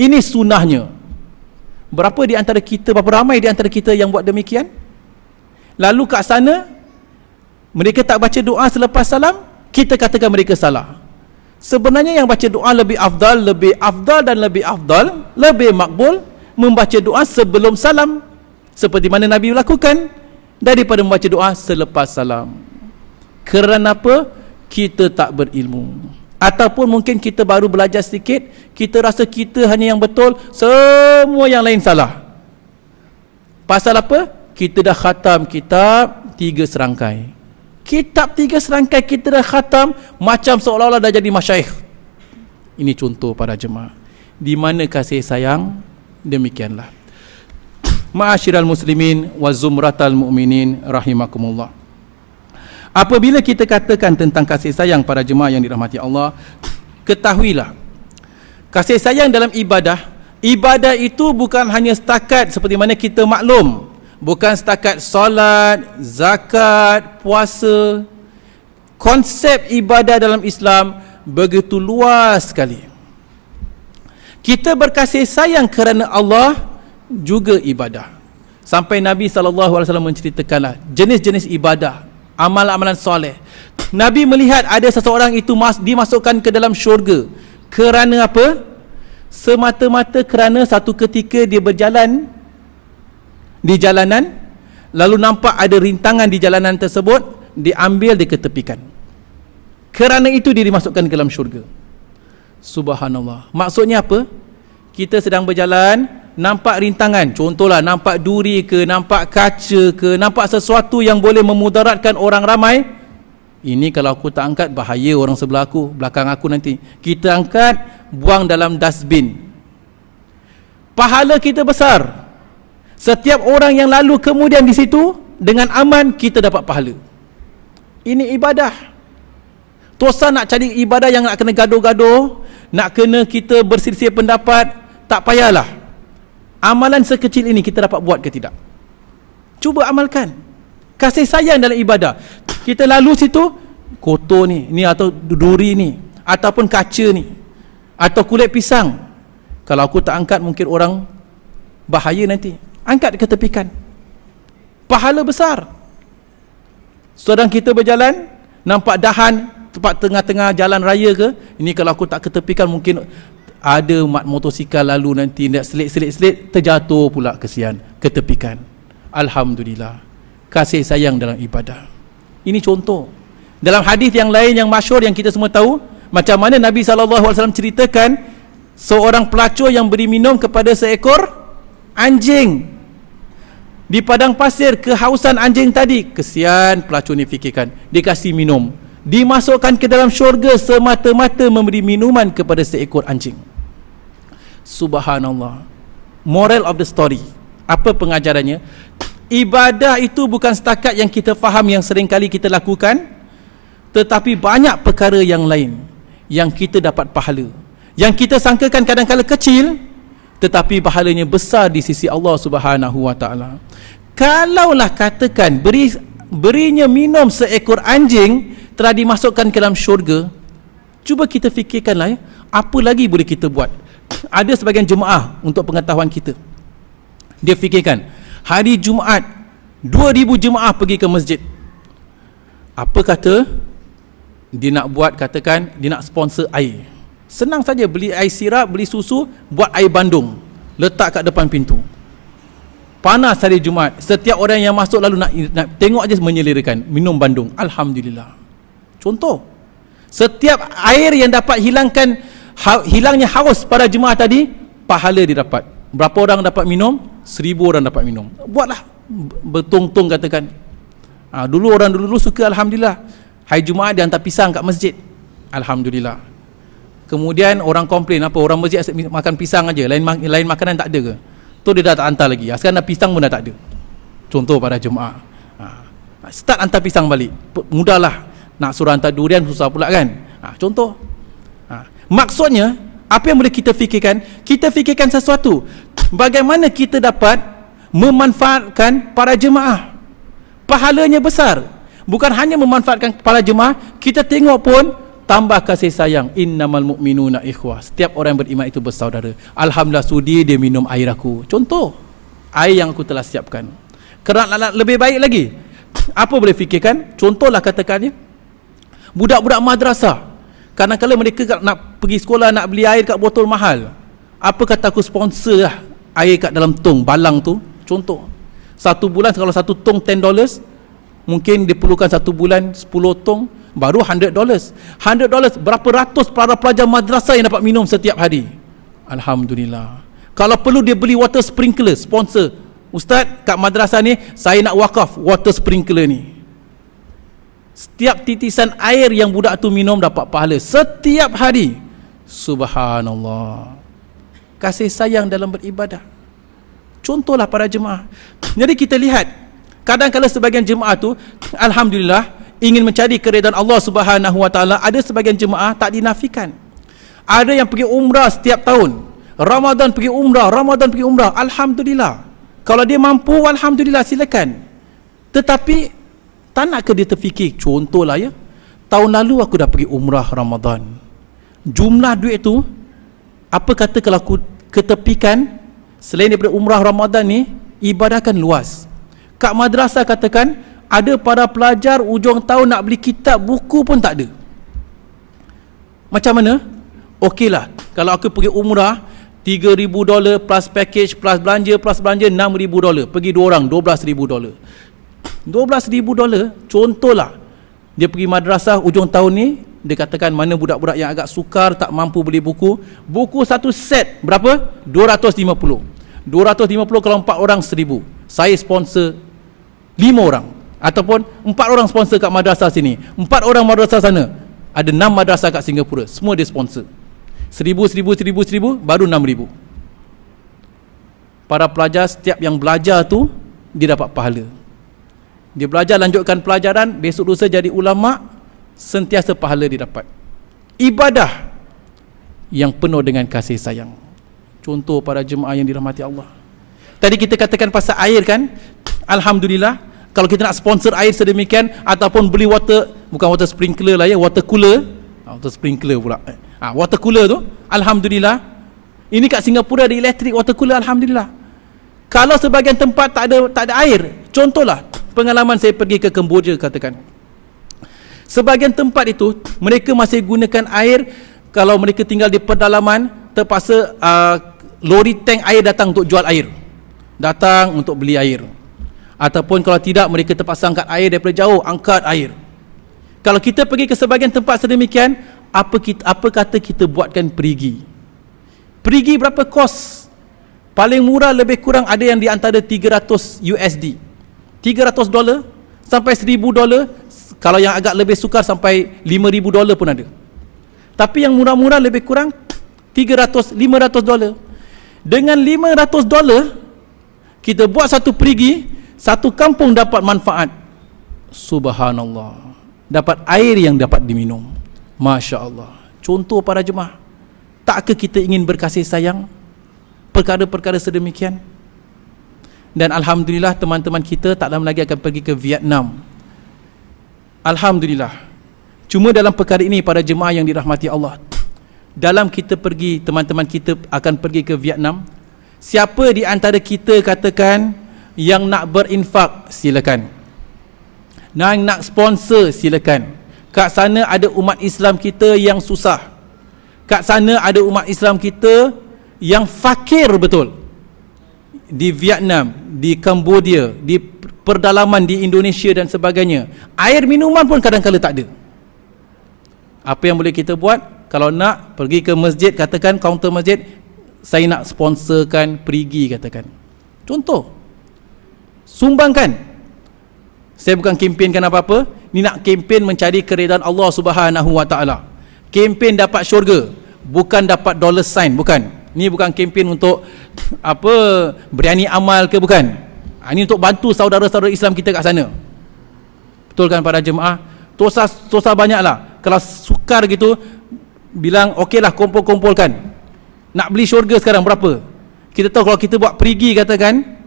Ini sunnahnya. Berapa ramai di antara kita yang buat demikian? Lalu kat sana mereka tak baca doa selepas salam, kita katakan mereka salah. Sebenarnya yang baca doa lebih afdal dan lebih afdal, lebih makbul membaca doa sebelum salam, seperti mana Nabi lakukan, daripada membaca doa selepas salam. Kerana apa? Kita tak berilmu, ataupun mungkin kita baru belajar sedikit, kita rasa kita hanya yang betul, semua yang lain salah. Pasal apa? Kita dah khatam kitab 3 serangkai. Kitab 3 serangkai kita dah khatam, macam seolah-olah dah jadi masyayikh. Ini contoh para jemaah. Di mana kasih sayang? Demikianlah. Ma'asyiral muslimin wa zumratal mu'minin rahimakumullah. Apabila kita katakan tentang kasih sayang para jemaah yang dirahmati Allah, ketahuilah, kasih sayang dalam ibadah itu bukan hanya setakat seperti mana kita maklum, bukan setakat solat, zakat, puasa. Konsep ibadah dalam Islam begitu luas sekali. Kita berkasih sayang kerana Allah juga ibadah. Sampai Nabi SAW menceritakanlah jenis-jenis ibadah, amalan-amalan soleh. Nabi melihat ada seseorang itu dimasukkan ke dalam syurga. Kerana apa? Semata-mata kerana satu ketika dia berjalan di jalanan, lalu nampak ada rintangan di jalanan tersebut, diambil, diketepikan. Kerana itu dia dimasukkan ke dalam syurga. Subhanallah. Maksudnya apa? Kita sedang berjalan, nampak rintangan, contohlah nampak duri ke, nampak kaca ke, nampak sesuatu yang boleh memudaratkan orang ramai. Ini kalau aku tak angkat, bahaya orang sebelah aku, belakang aku nanti. Kita angkat, buang dalam dustbin. Pahala kita besar. Setiap orang yang lalu kemudian di situ dengan aman, kita dapat pahala. Ini ibadah. Tosa nak cari ibadah yang nak kena gaduh-gaduh, nak kena kita berselisih pendapat, tak payahlah. Amalan sekecil ini kita dapat buat ke tidak? Cuba amalkan. Kasih sayang dalam ibadah. Kita lalu situ, kotor ni atau duri ni, ataupun kaca ni, atau kulit pisang. Kalau aku tak angkat, mungkin orang bahaya nanti. Angkat ke tepikan. Pahala besar. Sedang kita berjalan, nampak dahan tempat tengah-tengah jalan raya ke, ini kalau aku tak ketepikan, mungkin ada motosikal lalu nanti nak selit, terjatuh pula, kesian, ketepikan. Alhamdulillah, kasih sayang dalam ibadah. Ini contoh. Dalam hadis yang lain yang masyhur yang kita semua tahu, macam mana Nabi SAW ceritakan seorang pelacur yang beri minum kepada seekor anjing di padang pasir. Kehausan anjing tadi, kesian pelacur ni, fikirkan, dikasih minum, dimasukkan ke dalam syurga semata-mata memberi minuman kepada seekor anjing. Subhanallah. Moral of the story, apa pengajarannya? Ibadah itu bukan setakat yang kita faham, yang sering kali kita lakukan, tetapi banyak perkara yang lain yang kita dapat pahala, yang kita sangkakan kadang-kadang kecil, tetapi pahalanya besar di sisi Allah Subhanahu wa taala. Kalaulah katakan berinya minum seekor anjing telah dimasukkan ke dalam syurga, cuba kita fikirkanlah, apa lagi boleh kita buat? Ada sebagian jemaah, untuk pengetahuan kita, dia fikirkan hari Jumaat 2,000 jemaah pergi ke masjid. Apa kata dia nak buat? Katakan dia nak sponsor air. Senang saja, beli air sirap, beli susu, buat air bandung, letak kat depan pintu. Panas hari Jumaat, setiap orang yang masuk lalu nak tengok aja menyelerakan, minum bandung. Alhamdulillah. Contoh, setiap air yang dapat hilangnya haus pada jemaah tadi, pahala dia dapat. Berapa orang dapat minum? 1,000 orang dapat minum. Buatlah bertong-tong, katakan. Dulu orang dulu suka, alhamdulillah, hari Jumaat dia hantar pisang kat masjid. Alhamdulillah. Kemudian orang komplain, apa orang masjid makan pisang aja, lain makanan tak ada ke? Tu dia dah tak hantar lagi. Sekarang dah pisang pun dah tak ada. Contoh para jemaah. Start hantar pisang balik. Mudahlah. Nak suruh hantar durian susah pula kan. Contoh. Maksudnya, apa yang boleh kita fikirkan? Kita fikirkan sesuatu, bagaimana kita dapat memanfaatkan para jemaah. Pahalanya besar. Bukan hanya memanfaatkan para jemaah, kita tengok pun tambah kasih sayang. Innamal mu'minuna ikhwah. Setiap orang yang beriman itu bersaudara. Alhamdulillah, sudi dia minum air aku. Contoh, air yang aku telah siapkan. Kerana lebih baik lagi, apa boleh fikirkan? Contohlah katakannya, budak-budak madrasah, kadang-kadang mereka nak pergi sekolah, nak beli air kat botol mahal. Apa kata aku sponsor lah air kat dalam tong, balang tu. Contoh, satu bulan kalau satu tong $10, mungkin diperlukan satu bulan 10 tong, baru $100. $100, berapa ratus para pelajar madrasah yang dapat minum setiap hari. Alhamdulillah. Kalau perlu dia beli water sprinkler, sponsor. Ustaz, kat madrasah ni saya nak wakaf water sprinkler ni. Setiap titisan air yang budak tu minum dapat pahala setiap hari. Subhanallah. Kasih sayang dalam beribadah. Contohlah para jemaah. Jadi kita lihat, kadang-kadang sebagian jemaah tu, alhamdulillah, ingin mencari keredaan Allah Subhanahu wa taala. Ada sebagian jemaah tak dinafikan. Ada yang pergi umrah setiap tahun. Ramadan pergi umrah, Ramadan pergi umrah. Alhamdulillah. Kalau dia mampu, alhamdulillah, silakan. Tetapi tak nak ke dia terfikir, contohlah ya, tahun lalu aku dah pergi umrah Ramadan, jumlah duit tu, apa kata kalau aku ketepikan, selain daripada umrah Ramadan ni, ibadah kan luas. Kat madrasah katakan, ada para pelajar ujung tahun nak beli kitab, buku pun tak ada. Macam mana? Okeylah, kalau aku pergi umrah, $3,000 plus package, plus belanja $6,000, pergi 2 orang, $12,000. $12,000, contohlah dia pergi madrasah ujung tahun ni, dia katakan mana budak-budak yang agak sukar, tak mampu beli buku satu set berapa? 250 kalau 4 orang 1,000. Saya sponsor 5 orang, ataupun 4 orang sponsor kat madrasah sini, 4 orang madrasah sana, ada 6 madrasah kat Singapura, semua dia sponsor. 1,000 baru 6,000. Para pelajar setiap yang belajar tu, dia dapat pahala. Dia belajar, lanjutkan pelajaran, besok lusa jadi ulama, sentiasa pahala didapat. Ibadah yang penuh dengan kasih sayang. Contoh para jemaah yang dirahmati Allah. Tadi kita katakan pasal air kan, alhamdulillah, kalau kita nak sponsor air sedemikian ataupun beli bukan water sprinkler lah ya, water cooler. Water sprinkler pula. Water cooler tu, alhamdulillah. Ini kat Singapura ada elektrik water cooler, alhamdulillah. Kalau sebahagian tempat tak ada air, contohlah pengalaman saya pergi ke Kemboja katakan. Sebahagian tempat itu mereka masih gunakan air, kalau mereka tinggal di pedalaman, terpaksa lori tank air datang untuk jual air. Datang untuk beli air. Ataupun kalau tidak, mereka terpaksa angkat air daripada jauh, angkat air. Kalau kita pergi ke sebahagian tempat sedemikian, apa kata kita buatkan perigi? Perigi berapa kos? Paling murah lebih kurang ada yang di antara 300 USD. $300 sampai $1,000. Kalau yang agak lebih sukar sampai $5,000 pun ada. Tapi yang murah-murah lebih kurang $300, $500. Dengan $500 kita buat satu perigi, satu kampung dapat manfaat. Subhanallah. Dapat air yang dapat diminum. Masya Allah. Contoh para jemaah. Takkah kita ingin berkasih sayang perkara-perkara sedemikian? Dan alhamdulillah teman-teman kita tak lama lagi akan pergi ke Vietnam. Alhamdulillah. Cuma dalam perkara ini para jemaah yang dirahmati Allah, dalam kita pergi, teman-teman kita akan pergi ke Vietnam, siapa di antara kita katakan yang nak berinfak, silakan. Nak sponsor, silakan. Kat sana ada umat Islam kita yang susah. Kat sana ada umat Islam kita yang fakir betul. Di Vietnam, di Cambodia, di perdalaman di Indonesia dan sebagainya, air minuman pun kadang-kadang tak ada. Apa yang boleh kita buat? Kalau nak pergi ke masjid, katakan kaunter masjid, saya nak sponsorkan perigi, katakan. Contoh, sumbangkan. Saya bukan kempenkan apa-apa, ni nak kempen mencari keredaan Allah Subhanahu Wa Taala. Kempen dapat syurga, bukan dapat dollar sign, bukan. Ni bukan kempen untuk apa, berani amal ke, bukan. Ini untuk bantu saudara-saudara Islam kita kat sana. Betul kan para jemaah? Tosa banyaklah. Kalau sukar gitu, bilang okeylah, kumpul-kumpulkan. Nak beli syurga sekarang berapa? Kita tahu kalau kita buat perigi, katakan,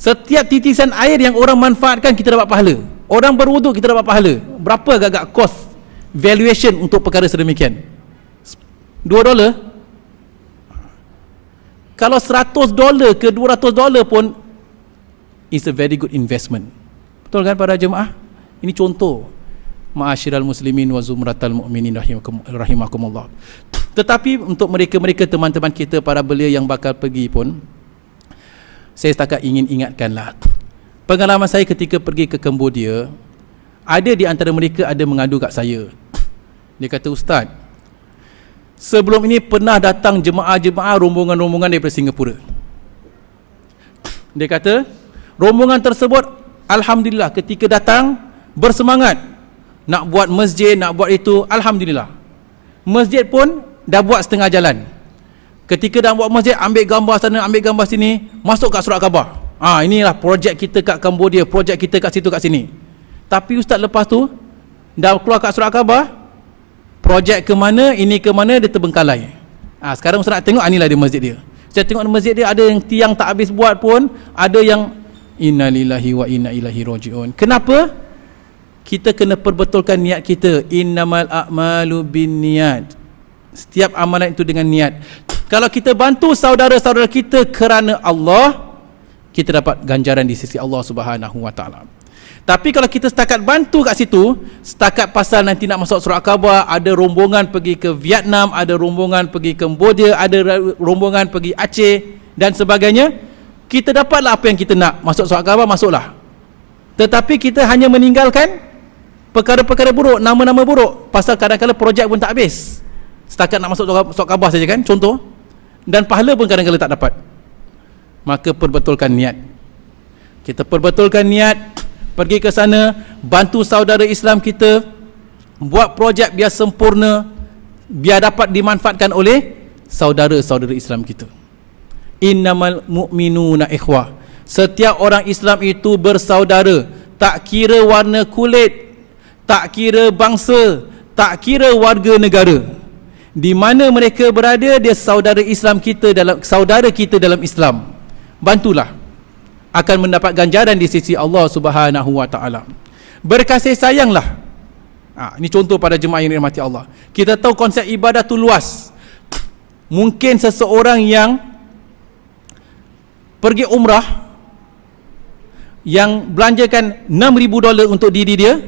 setiap titisan air yang orang manfaatkan kita dapat pahala. Orang berwuduk kita dapat pahala. Berapa agak-agak cost valuation untuk perkara sedemikian? $2? Kalau $100 ke $200 pun is a very good investment. Betul kan para jemaah? Ini contoh. Ma'asyiral muslimin wa zumratal mu'minin rahimakumullah. Tetapi untuk mereka-mereka teman-teman kita, para belia yang bakal pergi pun, saya setakat ingin ingatkanlah. Pengalaman saya ketika pergi ke Cambodia, ada di antara mereka ada mengadu kat saya. Dia kata, Ustaz, sebelum ini pernah datang jemaah-jemaah rombongan-rombongan daripada Singapura. Dia kata, rombongan tersebut alhamdulillah ketika datang bersemangat nak buat masjid, nak buat itu, alhamdulillah. Masjid pun dah buat setengah jalan. Ketika dah buat masjid, ambil gambar sana, ambil gambar sini, masuk kat surat khabar. Inilah projek kita kat Cambodia, projek kita kat situ, kat sini. Tapi ustaz lepas tu dah keluar kat surat khabar, projek ke mana, ini ke mana, dia terbengkalai. Sekarang ustaz nak tengok, inilah dia masjid dia. Saya tengok masjid dia ada yang tiang tak habis buat pun, ada yang innalillahi wa inna ilaihi rajiun. Kenapa? Kita kena perbetulkan niat kita. Innamal a'malu binniyat. Setiap amalan itu dengan niat. Kalau kita bantu saudara-saudara kita kerana Allah, kita dapat ganjaran di sisi Allah Subhanahu Wa Taala. Tapi kalau kita setakat bantu kat situ, setakat pasal nanti nak masuk surat khabar, ada rombongan pergi ke Vietnam, ada rombongan pergi ke Cambodia, ada rombongan pergi Aceh dan sebagainya, kita dapatlah apa yang kita nak. Masuk surat khabar, masuklah. Tetapi kita hanya meninggalkan perkara-perkara buruk, nama-nama buruk. Pasal kadang-kadang projek pun tak habis. Setakat nak masuk surat khabar saja kan, contoh. Dan pahala pun kadang-kadang tak dapat. Maka perbetulkan niat. Kita perbetulkan niat, pergi ke sana, bantu saudara Islam kita, buat projek biar sempurna, biar dapat dimanfaatkan oleh saudara-saudara Islam kita. Innamal mu'minuna ikhwah. Setiap orang Islam itu bersaudara. Tak kira warna kulit, tak kira bangsa, tak kira warga negara. Di mana mereka berada, dia saudara kita dalam Islam. Bantulah, akan mendapat ganjaran di sisi Allah Subhanahu wa taala. Berkasih sayanglah. Ini contoh pada jemaah yang dirahmati Allah. Kita tahu konsep ibadah tu luas. Mungkin seseorang yang pergi umrah, yang belanjakan $6,000 untuk diri dia,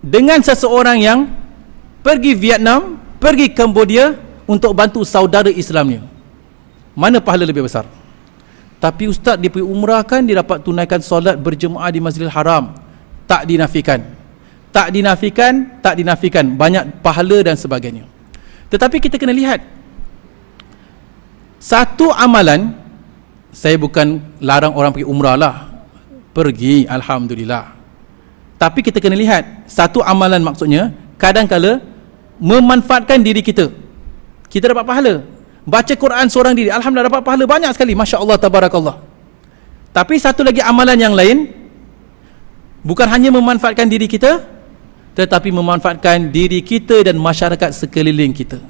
dengan seseorang yang pergi Vietnam, pergi Cambodia untuk bantu saudara Islamnya. Mana pahala lebih besar? Tapi ustaz, dia pergi umrah kan, dia dapat tunaikan solat berjemaah di Masjidil Haram. Tak dinafikan. Tak dinafikan. Banyak pahala dan sebagainya. Tetapi kita kena lihat. Satu amalan, saya bukan larang orang pergi umrah lah. Pergi, Alhamdulillah. Tapi kita kena lihat. Satu amalan maksudnya, kadang-kala memanfaatkan diri kita. Kita dapat pahala. Baca Quran seorang diri, Alhamdulillah dapat pahala banyak sekali. Masya Allah, tabarakallah. Tapi satu lagi amalan yang lain, bukan hanya memanfaatkan diri kita, tetapi memanfaatkan diri kita dan masyarakat sekeliling kita.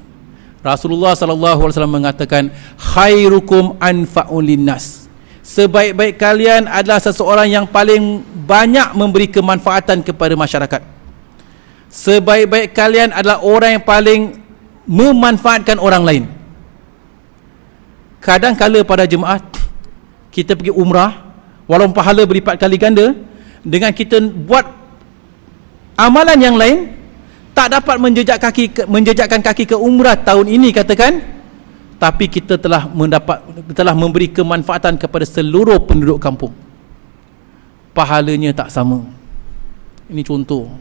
Rasulullah SAW mengatakan, khairukum anfa'un linnas. Sebaik-baik kalian adalah seseorang yang paling banyak memberi kemanfaatan kepada masyarakat. Sebaik-baik kalian adalah orang yang paling memanfaatkan orang lain. Kadang-kala pada jemaah, kita pergi umrah, walaupun pahala berlipat kali ganda, dengan kita buat amalan yang lain, tak dapat menjejakkan kaki ke umrah tahun ini katakan, tapi kita telah memberi kemanfaatan kepada seluruh penduduk kampung. Pahalanya tak sama. Ini contoh.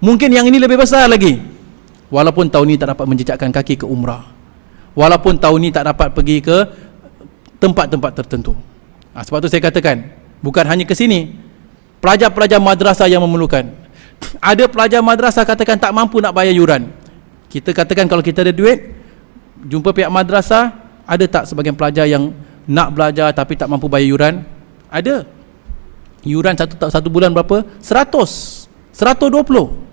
Mungkin yang ini lebih besar lagi. Walaupun tahun ini tak dapat menjejakkan kaki ke umrah, walaupun tahun ini tak dapat pergi ke tempat-tempat tertentu. Sebab tu saya katakan, bukan hanya ke sini. Pelajar-pelajar madrasah yang memerlukan. Ada pelajar madrasah katakan tak mampu nak bayar yuran. Kita katakan kalau kita ada duit, jumpa pihak madrasah. Ada tak sebagian pelajar yang nak belajar tapi tak mampu bayar yuran? Ada. Yuran satu bulan berapa? 100, 120.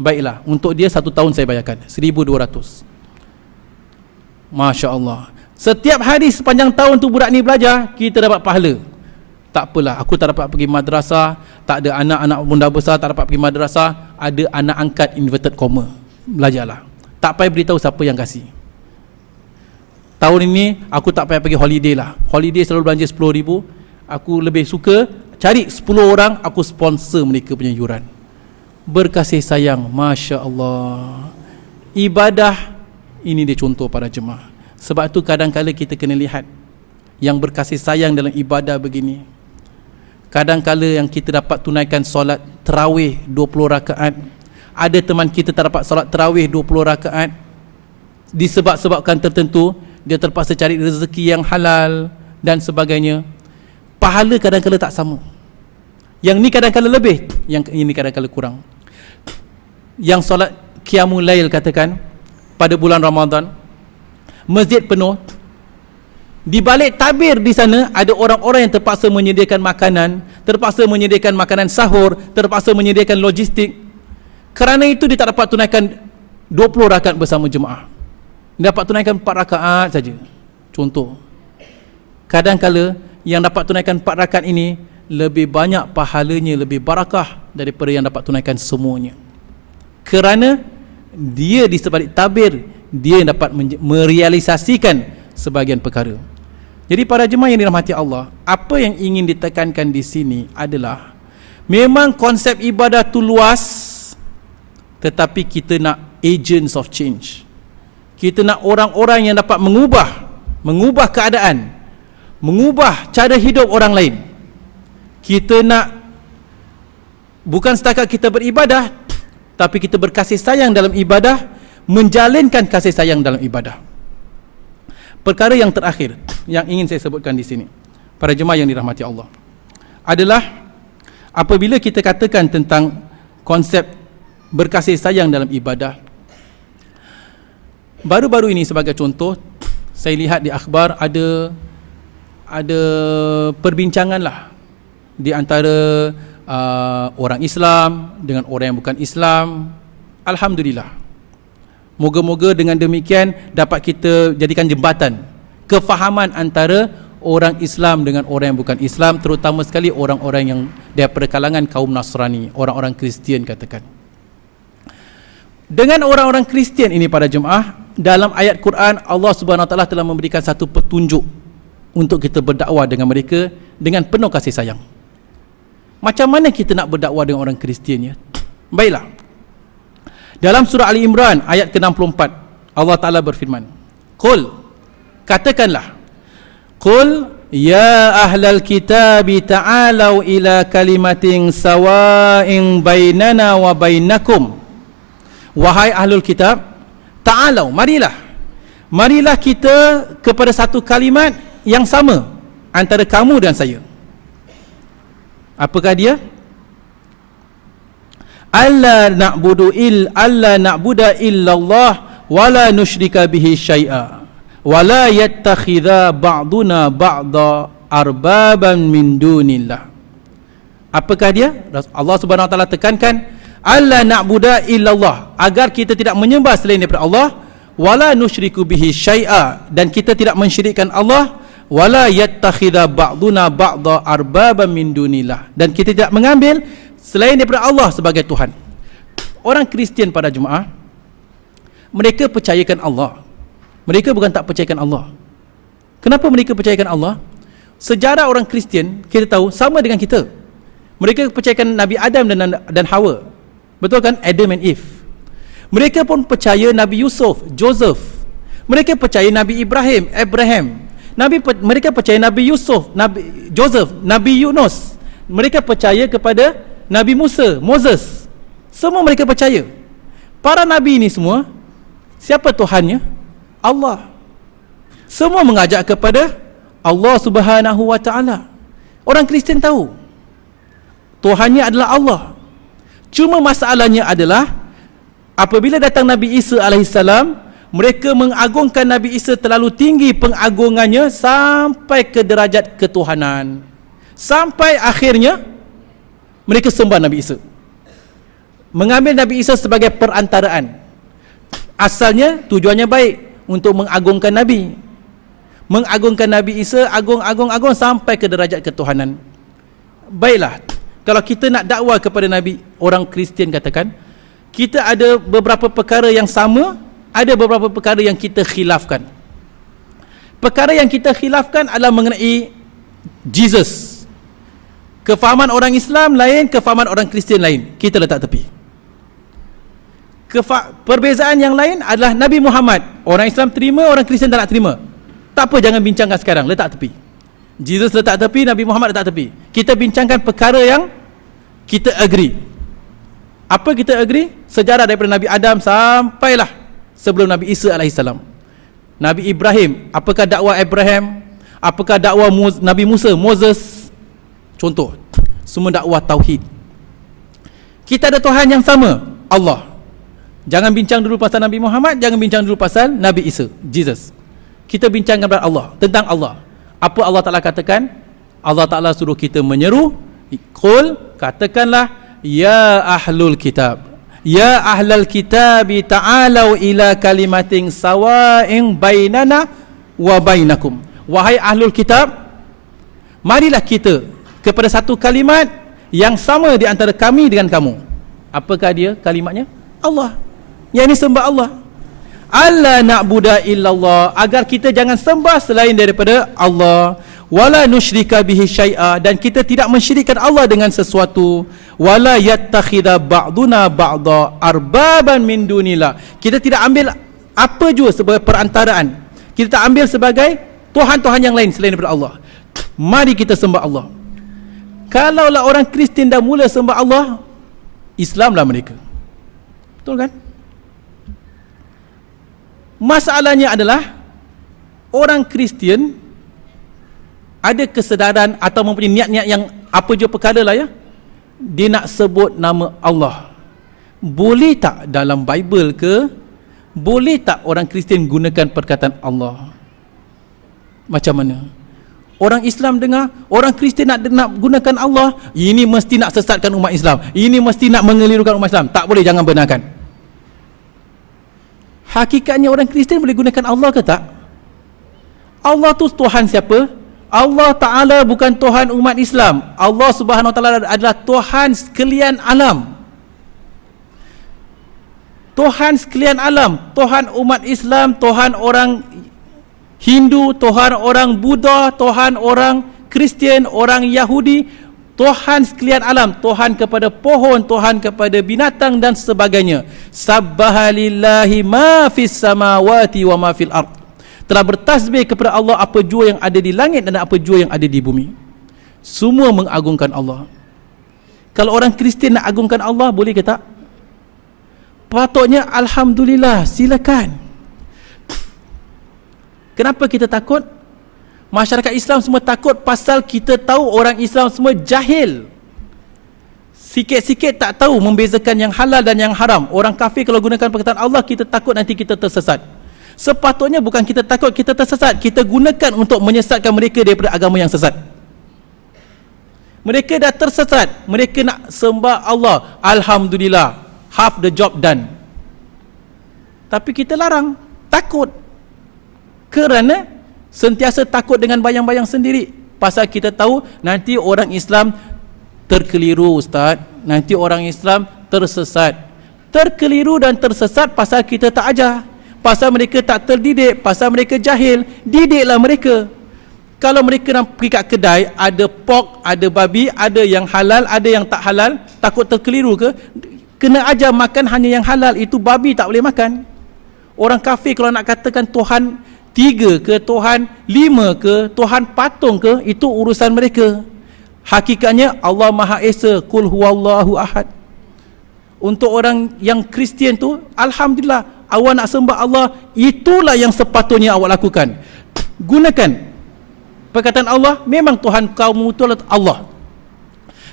Baiklah, untuk dia 1 tahun saya bayarkan 1,200. Masya Allah. Setiap hari sepanjang tahun tu budak ni belajar, kita dapat pahala. Tak apalah, aku tak dapat pergi madrasah, tak ada anak-anak bunda besar, tak dapat pergi madrasah, ada anak angkat inverted comma. Belajarlah. Tak payah beritahu siapa yang kasih. Tahun ini aku tak payah pergi holiday lah. Holiday selalu belanja 10,000. Aku lebih suka cari 10 orang, aku sponsor mereka punya yuran. Berkasih sayang, Masya Allah. Ibadah ini dia contoh para jemaah. Sebab tu kadang-kadang kita kena lihat yang berkasih sayang dalam ibadah begini. Kadang-kadang yang kita dapat tunaikan solat tarawih 20 rakaat. Ada teman kita tak dapat solat tarawih 20 rakaat. Disebab-sebabkan tertentu, dia terpaksa cari rezeki yang halal dan sebagainya. Pahala kadang-kadang tak sama. Yang ni kadang-kadang lebih, yang ini kadang-kadang kurang. Yang solat qiyamul lail katakan pada bulan Ramadan, masjid penuh, di balik tabir di sana ada orang-orang yang terpaksa menyediakan makanan, terpaksa menyediakan makanan sahur, terpaksa menyediakan logistik. Kerana itu dia tak dapat tunaikan 20 rakaat bersama jemaah. Dia dapat tunaikan 4 rakaat saja. Contoh. Kadang-kala yang dapat tunaikan 4 rakaat ini lebih banyak pahalanya, lebih barakah daripada yang dapat tunaikan semuanya. Kerana dia di sebalik tabir, dia yang dapat merealisasikan sebahagian perkara. Jadi para jemaah yang dirahmati Allah, apa yang ingin ditekankan di sini adalah memang konsep ibadah tu luas, tetapi kita nak agents of change. Kita nak orang-orang yang dapat mengubah keadaan, mengubah cara hidup orang lain. Kita nak bukan setakat kita beribadah, tapi kita berkasih sayang dalam ibadah, menjalinkan kasih sayang dalam ibadah. Perkara yang terakhir yang ingin saya sebutkan di sini, para jemaah yang dirahmati Allah, adalah apabila kita katakan tentang konsep berkasih sayang dalam ibadah. Baru-baru ini sebagai contoh, saya lihat di akhbar ada perbincangan lah di antara orang Islam dengan orang yang bukan Islam. Alhamdulillah. Moga-moga dengan demikian dapat kita jadikan jembatan kefahaman antara orang Islam dengan orang yang bukan Islam, terutama sekali orang-orang yang daripada kalangan kaum Nasrani, orang-orang Kristian katakan. Dengan orang-orang Kristian ini para jemaah, dalam ayat Quran Allah Subhanahu Wa Taala telah memberikan satu petunjuk untuk kita berdakwah dengan mereka dengan penuh kasih sayang. Macam mana kita nak berdakwah dengan orang Kristian ya? Baiklah. Dalam surah Ali Imran ayat ke-64 Allah Taala berfirman, "Qul," katakanlah, "Qul ya ahlal kitabi ta'alau ila kalimatin sawa'in bainana wa bainakum." Wahai ahlul kitab, ta'alau, marilah kita kepada satu kalimat yang sama antara kamu dan saya. Apakah dia? Alla na'buda illallah wala nusyrika bihi syai'a wala yattakhidha ba'duna ba'da arbaban min dunillah. Apakah dia? Allah Subhanahu Wa Taala tekankan, alla na'buda illallah, agar kita tidak menyembah selain daripada Allah, wala nusyriku bihi syai'a, dan kita tidak mensyirikkan Allah, wala yattakhidha ba'duna ba'da arbaban min dunillah, dan kita tidak mengambil selain daripada Allah sebagai Tuhan. Orang Kristian pada jemaah, mereka percayakan Allah. Mereka bukan tak percayakan Allah. Kenapa mereka percayakan Allah? Sejarah orang Kristian kita tahu sama dengan kita. Mereka percayakan Nabi Adam dan Hawa. Betul kan? Adam and Eve. Mereka pun percaya Nabi Yusuf, Joseph. Mereka percaya Nabi Ibrahim, Abraham. Mereka percaya Nabi Yusuf, Nabi Joseph, Nabi Yunus. Mereka percaya kepada Nabi Musa, Moses. Semua mereka percaya. Para nabi ini semua, siapa Tuhannya? Allah. Semua mengajak kepada Allah Subhanahu Wa Taala. Orang Kristian tahu Tuhannya adalah Allah. Cuma masalahnya adalah apabila datang Nabi Isa alaihissalam, mereka mengagungkan Nabi Isa terlalu tinggi pengagungannya sampai ke derajat ketuhanan. Sampai akhirnya mereka sembah Nabi Isa. Mengambil Nabi Isa sebagai perantaraan. Asalnya tujuannya baik untuk mengagungkan Nabi. Mengagungkan Nabi Isa, agung sampai ke derajat ketuhanan. Baiklah, kalau kita nak dakwah kepada Nabi, orang Kristian katakan, kita ada beberapa perkara yang sama, ada beberapa perkara yang kita khilafkan. Perkara yang kita khilafkan adalah mengenai Jesus. Kefahaman orang Islam lain, kefahaman orang Kristian lain. Kita letak tepi. Perbezaan yang lain adalah Nabi Muhammad. Orang Islam terima, orang Kristian tak nak terima. Tak apa, jangan bincangkan sekarang, letak tepi. Jesus letak tepi, Nabi Muhammad letak tepi. Kita bincangkan perkara yang kita agree. Apa kita agree? Sejarah daripada Nabi Adam sampailah sebelum Nabi Isa alaihissalam. Nabi Ibrahim, apakah dakwah Abraham? Apakah dakwah Nabi Musa, Moses? Contoh, semua dakwah tauhid. Kita ada Tuhan yang sama, Allah. Jangan bincang dulu pasal Nabi Muhammad, jangan bincang dulu pasal Nabi Isa, Jesus. Kita bincangkan tentang Allah, tentang Allah. Apa Allah Ta'ala katakan? Allah Ta'ala suruh kita menyeru, Qul, katakanlah, ya ahlul kitab, ya ahlal kitabi ta'alau ila kalimatin sawa'in bainana wa bainakum. Wahai ahlul kitab, marilah kita kepada satu kalimat yang sama di antara kami dengan kamu. Apakah dia kalimatnya? Allah. Yang ini sembah Allah. Alla na'buda illallah, agar kita jangan sembah selain daripada Allah. Wala nusyrika bihi syai'a, dan kita tidak mensyirikkan Allah dengan sesuatu. Wala yattakhidha ba'duna ba'da arbaban min dunillah, kita tidak ambil apa jua sebagai perantaraan. Kita tak ambil sebagai Tuhan-Tuhan yang lain selain daripada Allah. Mari kita sembah Allah. Kalaulah orang Kristian dah mula sembah Allah, Islamlah mereka. Betul kan? Masalahnya adalah orang Kristian ada kesedaran atau mempunyai niat-niat yang apa je perkara lah ya, dia nak sebut nama Allah. Boleh tak dalam Bible ke? Boleh tak orang Kristian gunakan perkataan Allah? Macam mana? Orang Islam dengar, orang Kristian nak gunakan Allah, ini mesti nak sesatkan umat Islam, ini mesti nak mengelirukan umat Islam. Tak boleh, jangan benarkan. Hakikatnya orang Kristian boleh gunakan Allah ke tak? Allah tu Tuhan siapa? Allah Ta'ala bukan Tuhan umat Islam. Allah Subhanahu Wa Ta'ala adalah Tuhan sekalian alam. Tuhan sekalian alam, Tuhan umat Islam, Tuhan orang Hindu, Tuhan orang Buddha, Tuhan orang Kristian, orang Yahudi, Tuhan sekalian alam, Tuhan kepada pohon, Tuhan kepada binatang dan sebagainya. Sabbahalillahi ma fis samawati wa ma fil ard. Telah bertasbih kepada Allah apa jua yang ada di langit dan apa jua yang ada di bumi. Semua mengagungkan Allah. Kalau orang Kristian nak agungkan Allah, boleh ke tak? Patutnya alhamdulillah, silakan. Kenapa kita takut? Masyarakat Islam semua takut pasal kita tahu orang Islam semua jahil. Sikit-sikit tak tahu membezakan yang halal dan yang haram. Orang kafir kalau gunakan perkataan Allah, kita takut nanti kita tersesat. Sepatutnya bukan kita takut kita tersesat, kita gunakan untuk menyesatkan mereka daripada agama yang sesat. Mereka dah tersesat, mereka nak sembah Allah, alhamdulillah, half the job done. Tapi kita larang, takut. Kerana sentiasa takut dengan bayang-bayang sendiri. Pasal kita tahu nanti orang Islam terkeliru, ustaz. Nanti orang Islam tersesat. Terkeliru dan tersesat pasal kita tak ajar. Pasal mereka tak terdidik, pasal mereka jahil. Didiklah mereka. Kalau mereka nak pergi kat kedai, ada pork, ada babi, ada yang halal, ada yang tak halal, takut terkeliru ke? Kena ajar makan hanya yang halal, itu babi tak boleh makan. Orang kafir kalau nak katakan Tuhan 3 ke, Tuhan 5 ke, Tuhan patung ke, itu urusan mereka. Hakikatnya Allah Maha Esa, Qul huwallahu ahad. Untuk orang yang Kristian tu, alhamdulillah, awak nak sembah Allah, itulah yang sepatutnya awak lakukan. Gunakan perkataan Allah, memang Tuhan kamu itu adalah Allah.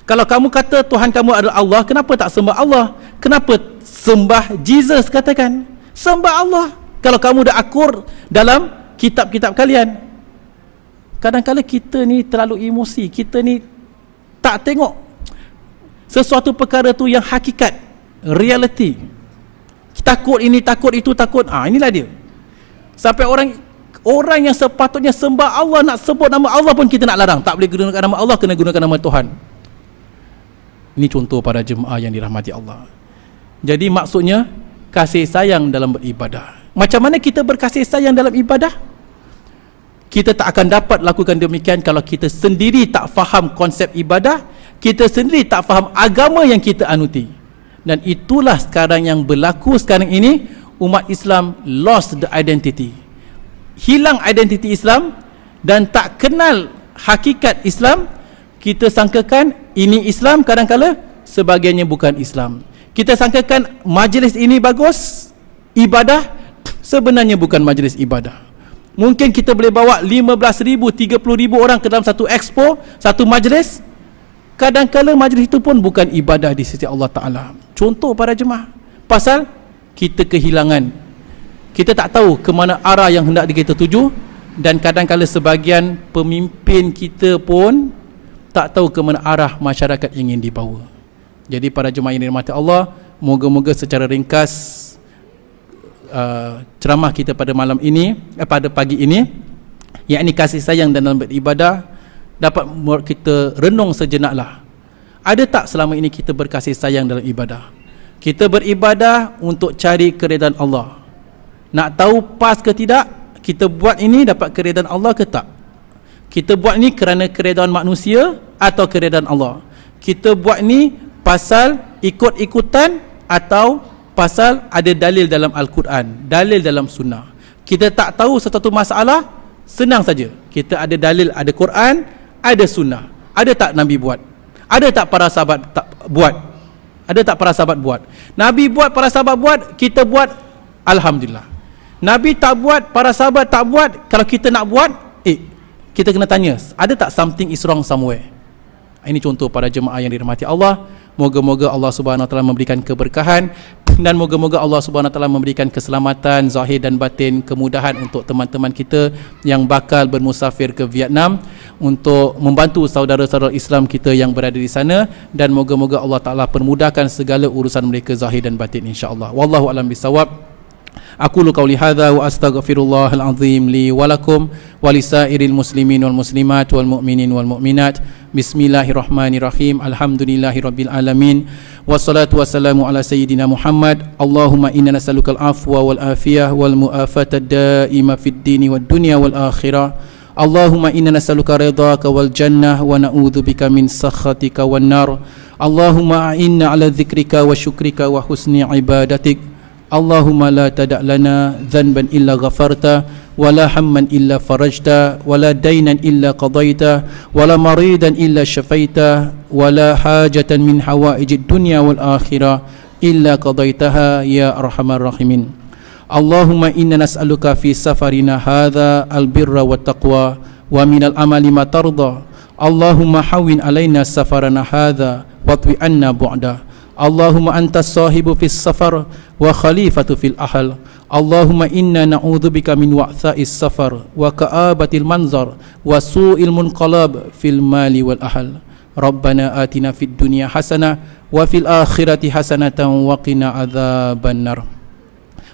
Kalau kamu kata Tuhan kamu adalah Allah, kenapa tak sembah Allah? Kenapa sembah Jesus, katakan? Sembah Allah. Kalau kamu dah akur dalam kitab-kitab kalian. Kadang-kadang kita ni terlalu emosi, kita ni tak tengok sesuatu perkara tu yang hakikat, reality. Takut ini, takut itu, takut. Inilah dia. Sampai orang yang sepatutnya sembah Allah, nak sebut nama Allah pun kita nak larang. Tak boleh gunakan nama Allah, kena gunakan nama Tuhan. Ini contoh para jemaah yang dirahmati Allah. Jadi maksudnya kasih sayang dalam beribadah. Macam mana kita berkasih sayang dalam ibadah? Kita tak akan dapat lakukan demikian kalau kita sendiri tak faham konsep ibadah, kita sendiri tak faham agama yang kita anuti. Dan itulah sekarang yang berlaku sekarang ini, umat Islam lost the identity. Hilang identiti Islam dan tak kenal hakikat Islam. Kita sangkakan ini Islam, kadang-kala sebagainya bukan Islam. Kita sangkakan majlis ini bagus, ibadah, sebenarnya bukan majlis ibadah. Mungkin kita boleh bawa 15,000, 30,000 orang ke dalam satu expo, satu majlis. Kadang-kala majlis itu pun bukan ibadah di sisi Allah Ta'ala. Contoh para jemaah, pasal kita kehilangan, kita tak tahu ke mana arah yang hendak kita tuju. Dan kadang-kala sebahagian pemimpin kita pun tak tahu ke mana arah masyarakat ingin dibawa. Jadi para jemaah yang dirahmati Allah, moga-moga secara ringkas ceramah kita pada malam ini, pada pagi ini, yakni kasih sayang dan dalam beribadah, dapat membuat kita renung sejenaklah. Ada tak selama ini kita berkasih sayang dalam ibadah? Kita beribadah untuk cari keridaan Allah. Nak tahu pas ke tidak, kita buat ini dapat keridaan Allah ke tak? Kita buat ini kerana keridaan manusia atau keridaan Allah? Kita buat ini pasal ikut-ikutan atau pasal ada dalil dalam Al-Quran, dalil dalam sunnah? Kita tak tahu sesuatu masalah, senang saja. Kita ada dalil, ada Quran, ada sunnah. Ada tak Nabi buat? Ada tak para sahabat tak buat? Ada tak para sahabat buat? Nabi buat, para sahabat buat, kita buat, alhamdulillah. Nabi tak buat, para sahabat tak buat, kalau kita nak buat, kita kena tanya, ada tak something is wrong somewhere? Ini contoh para jemaah yang dirahmati Allah. Moga-moga Allah Subhanahu Wa Taala memberikan keberkahan Dan moga-moga Allah Subhanahu Wa Taala memberikan keselamatan zahir dan batin, kemudahan untuk teman-teman kita yang bakal bermusafir ke Vietnam untuk membantu saudara-saudara Islam kita yang berada di sana, dan moga-moga Allah Taala permudahkan segala urusan mereka zahir dan batin, insya-Allah. Wallahu a'lam bissawab. Aqulu qawli hadza wa astaghfirullahal azim li wa lakum wa lisairil muslimin wal muslimat wal mu'minin wal mu'minat. Bismillahirrahmanirrahim. Alhamdulillahirabbil alamin. Wassalatu wassalamu ala sayyidina Muhammad. Allahumma inna nas'alukal afwa wal afiyah wal mu'afata daima fid dini wad dunya wal akhirah. Allahumma inna nas'aluka ridhaka wal jannah wa na'udzubika min sakhatika wan nar. Allahumma a'inna ala dzikrika wa syukrika wa husni ibadatik. Allahumma la tada' lana dhanban illa ghafarta, wala hamman illa farajta, wala daynan illa qadayta, wala maridan illa syafaita, wala hajatan min hawaijid dunya wal akhirah illa qadaytaha ya arhamar rahimin. Allahumma inna nas'aluka fi safarina hadha albirra wat taqwa wa minal amali ma tarda. Allahumma hawwin alaina safarana hadha watwi anna bu'da. Allahumma antas sahibu fis safar wa khalifatu fil ahl. Allahumma inna na'udzubika min wa'tha'is safar wa ka'abatil manzar wa su'il munqalab fil mali wal ahl. Rabbana atina fid dunya hasanah wa fil akhirati hasanatan wa qina adzaban nar.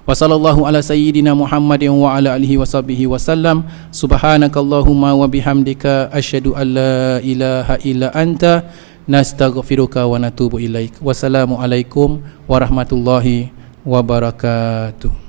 Wa sallallahu ala sayyidina Muhammadin wa ala alihi wa sahbihi wa sallam. Subhanakallahumma wa bihamdika asyhadu an la ilaha illa anta nastaghfiruka wa natubu ilaik. Wassalamu alaikum warahmatullahi wabarakatuh.